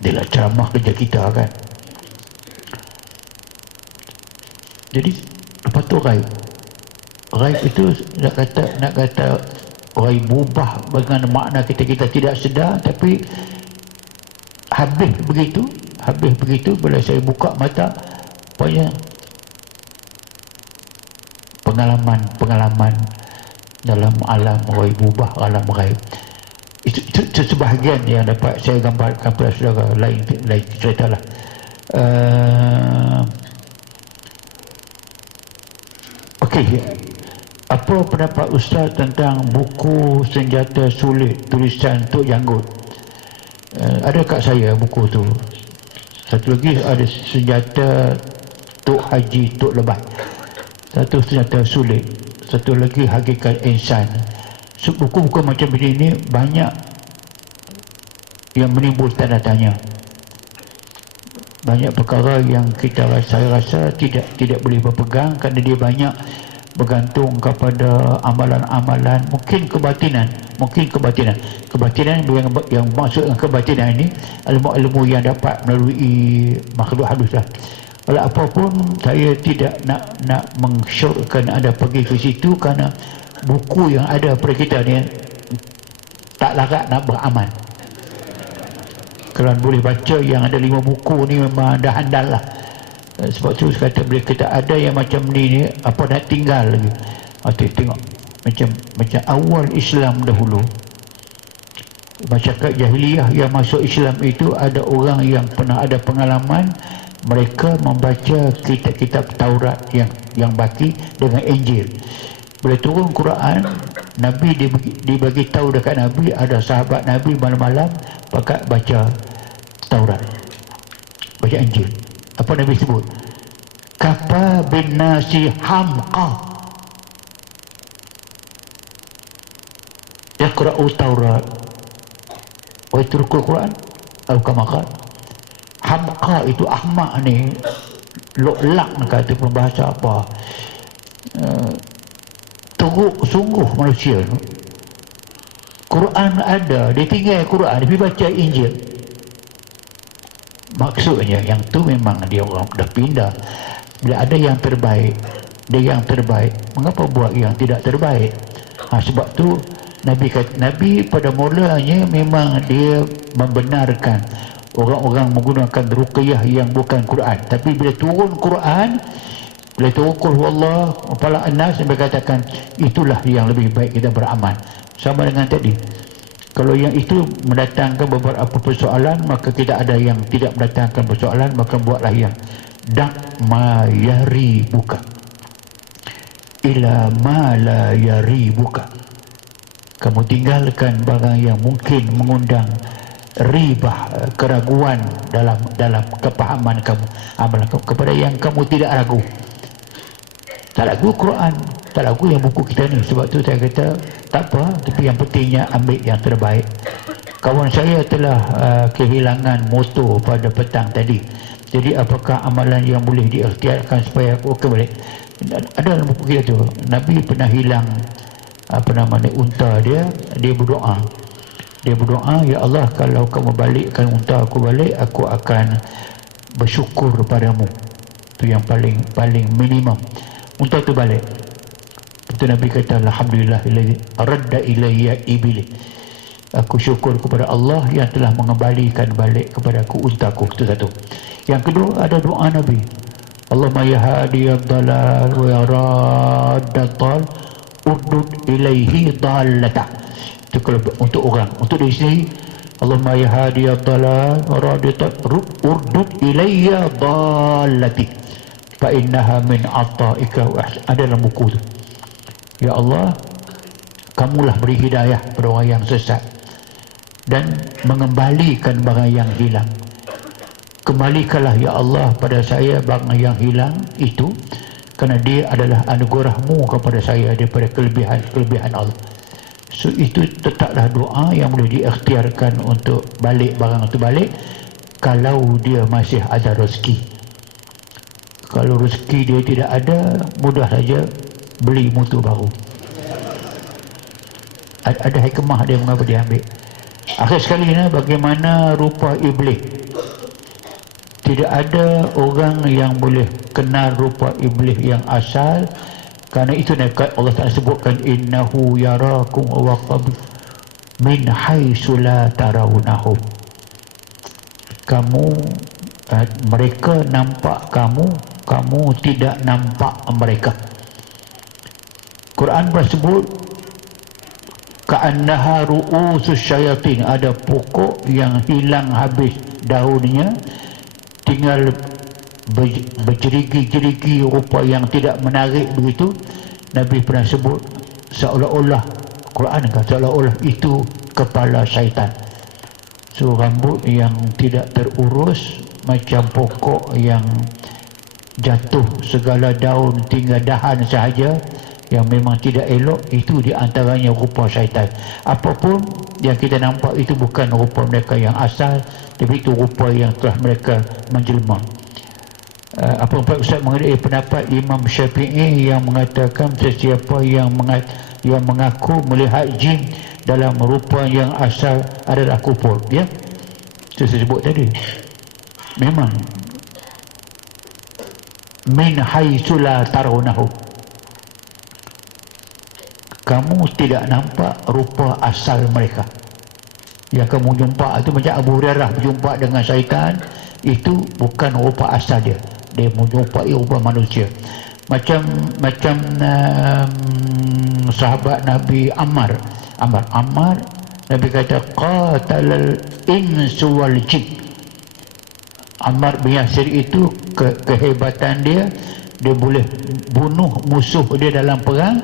dia lah ceramah kerja kita kan. Jadi lepas tu Ghaib itu nak kata Ghaib mubah dengan makna kita tidak sedar. Tapi habis begitu bila saya buka mata, banyak pengalaman dalam alam Ghaib mubah, alam Ghaib. Itu sebahagian yang dapat saya gambarkan kepada saudara. Lain cerita lah. Okey, apa pendapat Ustaz tentang buku Senjata Sulit tulisan Tok Janggut? Ada kat saya buku tu. Satu lagi ada Senjata Tok Haji Tok Lebat. Satu Senjata Sulit, satu lagi Hakikat Insan. Buku-buku macam ini banyak yang menimbul tanda tanya. Banyak perkara yang saya rasa tidak boleh berpegang kerana dia banyak bergantung kepada amalan-amalan, mungkin kebatinan. Kebatinan yang maksud dengan kebatinan ini ilmu-ilmu yang dapat melalui makhluk halus lah. Walau apapun, saya tidak nak mengsyorkan anda pergi ke situ kerana buku yang ada pada kita ni tak larat nak beramal. Kalau boleh baca yang ada 5 buku ni memang dah handal lah. Sebab tu saya kata bila kita ada yang macam ni apa nak tinggal lagi. Tengok macam awal Islam dahulu, masyarakat jahiliyah yang masuk Islam itu ada orang yang pernah ada pengalaman. Mereka membaca kitab-kitab Taurat yang baki dengan Injil. Bila turun Quran, Nabi dibagi tahu dekat Nabi, ada sahabat Nabi malam-malam pakat baca Taurat, baca Injil. Apa Nabi sebut? Kafa bin nasi hamqa yaqra'u Taurat wa yatrukul Quran atau kama qala. Hamqa itu ahmak ni, lak kata peribahasa apa, teruk sungguh manusia. Quran ada, dia tinggal Quran, dia pergi baca Injil. Maksudnya yang tu memang dia orang dah pindah. Bila ada yang terbaik, mengapa buat yang tidak terbaik? Sebab tu Nabi pada mulanya memang dia membenarkan orang-orang menggunakan ruqyah yang bukan Quran. Tapi bila turun Quran, bila turun qul huwallah falaq an-nas, dia katakan itulah yang lebih baik kita beramal. Sama dengan tadi, kalau yang itu mendatangkan beberapa persoalan, maka kita ada yang tidak mendatangkan persoalan, maka buatlah yang dak ma yari buka ila ma la yari buka. Kamu tinggalkan barang yang mungkin mengundang ribah, keraguan dalam kepahaman kamu, amalan kamu, kepada yang kamu tidak ragu. Tak ragu Quran, tak ragu yang buku kita ni. Sebab tu saya kata tak apa, tapi yang pentingnya ambil yang terbaik. Kawan saya telah kehilangan motor pada petang tadi. Jadi apakah amalan yang boleh diikhtiarkan supaya aku balik? Ada dalam buku kita tu, Nabi pernah hilang unta dia berdoa. Dia berdoa, ya Allah, kalau kamu balikkan unta aku balik, aku akan bersyukur padamu. Itu yang paling minimum. Unta tu balik. Itu Nabi kata, alhamdulillah radda ilayya ibili. Aku syukur kepada Allah yang telah mengembalikan balik kepada aku untaku. Itu satu. Yang kedua, ada doa Nabi. Allahumma ya hadiyad dalal wa ya raddad dal urdud ilaihi dallata. Itu kalau untuk orang. Untuk diri sendiri, Allahumma ya hadiyad dalal wa raddad urdud ilayya dallati fa innaha min ata'ika wa ahsan. Ada dalam buku tu. Ya Allah, kamulah beri hidayah pada orang yang sesat dan mengembalikan barang yang hilang. Kembalikanlah ya Allah pada saya barang yang hilang itu, kerana dia adalah anugerahmu kepada saya daripada kelebihan Allah. So itu tetaplah doa yang boleh diikhtiarkan untuk balik barang itu balik, kalau dia masih ada rezeki. Kalau rezeki dia tidak ada, mudah saja beli motor baru. Ada hikmah dia mengapa dia ambil. Akhir sekali bagaimana rupa iblis. Tidak ada orang yang boleh kenal rupa iblis yang asal. Kerana itu Allah Ta'ala sebutkan, innahu yarakum wa qabilu min haitsu la tarawnahum. Mereka nampak kamu tidak nampak mereka. Quran bersebut ka'annaha ru'usus syayatin, ada pokok yang hilang habis daunnya, tinggal berjerigi-jerigi rupa yang tidak menarik begitu. Nabi pernah sebut seolah-olah, Quran kata seolah-olah itu kepala syaitan. So rambut yang tidak terurus, macam pokok yang jatuh segala daun, tinggal dahan sahaja, yang memang tidak elok. Itu di antaranya rupa syaitan. Apapun yang kita nampak itu bukan rupa mereka yang asal, tapi itu rupa yang telah mereka menjelma. Apa Ustaz mengenai pendapat Imam Syafi'i yang mengatakan sesiapa yang mengaku melihat jin dalam rupa yang asal adalah kufur, ya? Itu saya sebut tadi. Memang min haitsu la tarawnahu, kamu tidak nampak rupa asal mereka. Yang kamu jumpa itu macam Abu Hurairah berjumpa dengan syaitan, itu bukan rupa asal dia. Dia menjumpai rupa manusia. Macam sahabat Nabi Ammar, Nabi kata qatalal insu wal jin. Ammar bin Yasir itu kehebatan dia boleh bunuh musuh dia dalam perang.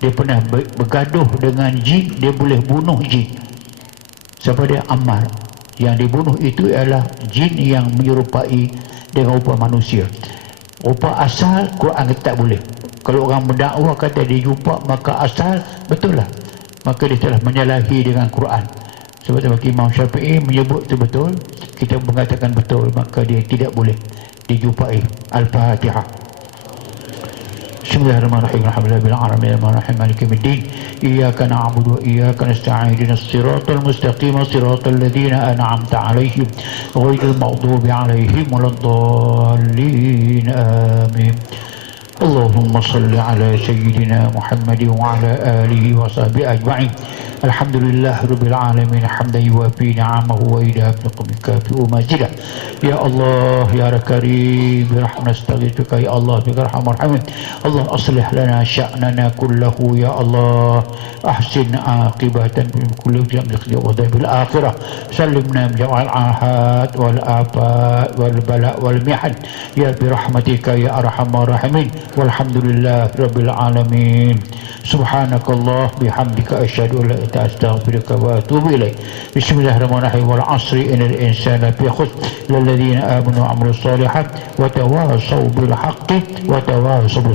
Dia pernah bergaduh dengan jin, dia boleh bunuh jin. Siapa dia? Ammar. Yang dibunuh itu ialah jin yang menyerupai dengan rupa manusia. Rupa asal Quran tak boleh. Kalau orang mendakwa kata dia jumpa maka asal, betul lah, maka dia telah menyalahi dengan Quran. Sebab itu Imam Syafi'i menyebut itu betul, kita mengatakan betul, maka dia tidak boleh dijumpai. Al-Fatihah. Bismillahirrahmanirrahim. Alhamdulillahil alamin arrahmanirrahim maliki yaumiddin. Iyyaka na'budu wa iyyaka nasta'in. Ihdinas siratal mustaqim siratal ladzina an'amta 'alaihim ghairil maghdubi 'alaihim waladdallin. Amin. Allahumma shalli ala sayyidina Muhammadin wa ala alihi wa sahbihi ajma'in. Alhamdulillah rabbil alamin hamdan yuwafi ni'amahu wa yudafiqu bikafi majidah. Ya Allah ya Karim bi rahmatika ya Allah bi arhamar rahimin. Allah aslih lana sya'nana kullahu ya Allah. Ahsin aqibatan bil kulli jam'i wa bil akhirah. Sallimna min jam'al ahad wal afat wal bala wal mihan ya bi rahmatika ya arhamar rahimin. Walhamdulillah rabbil alamin. Subhanakallah bihamdika asyhadu an la anta astaghfiruka wa atubu ilaik. Bismillahirrahmanirrahim. Wal 'asri innal insana lafi khusr illa alladziina aamanu wa 'amilus shalihaat wa tawaasaw bil haqqi wa tawaasaw bis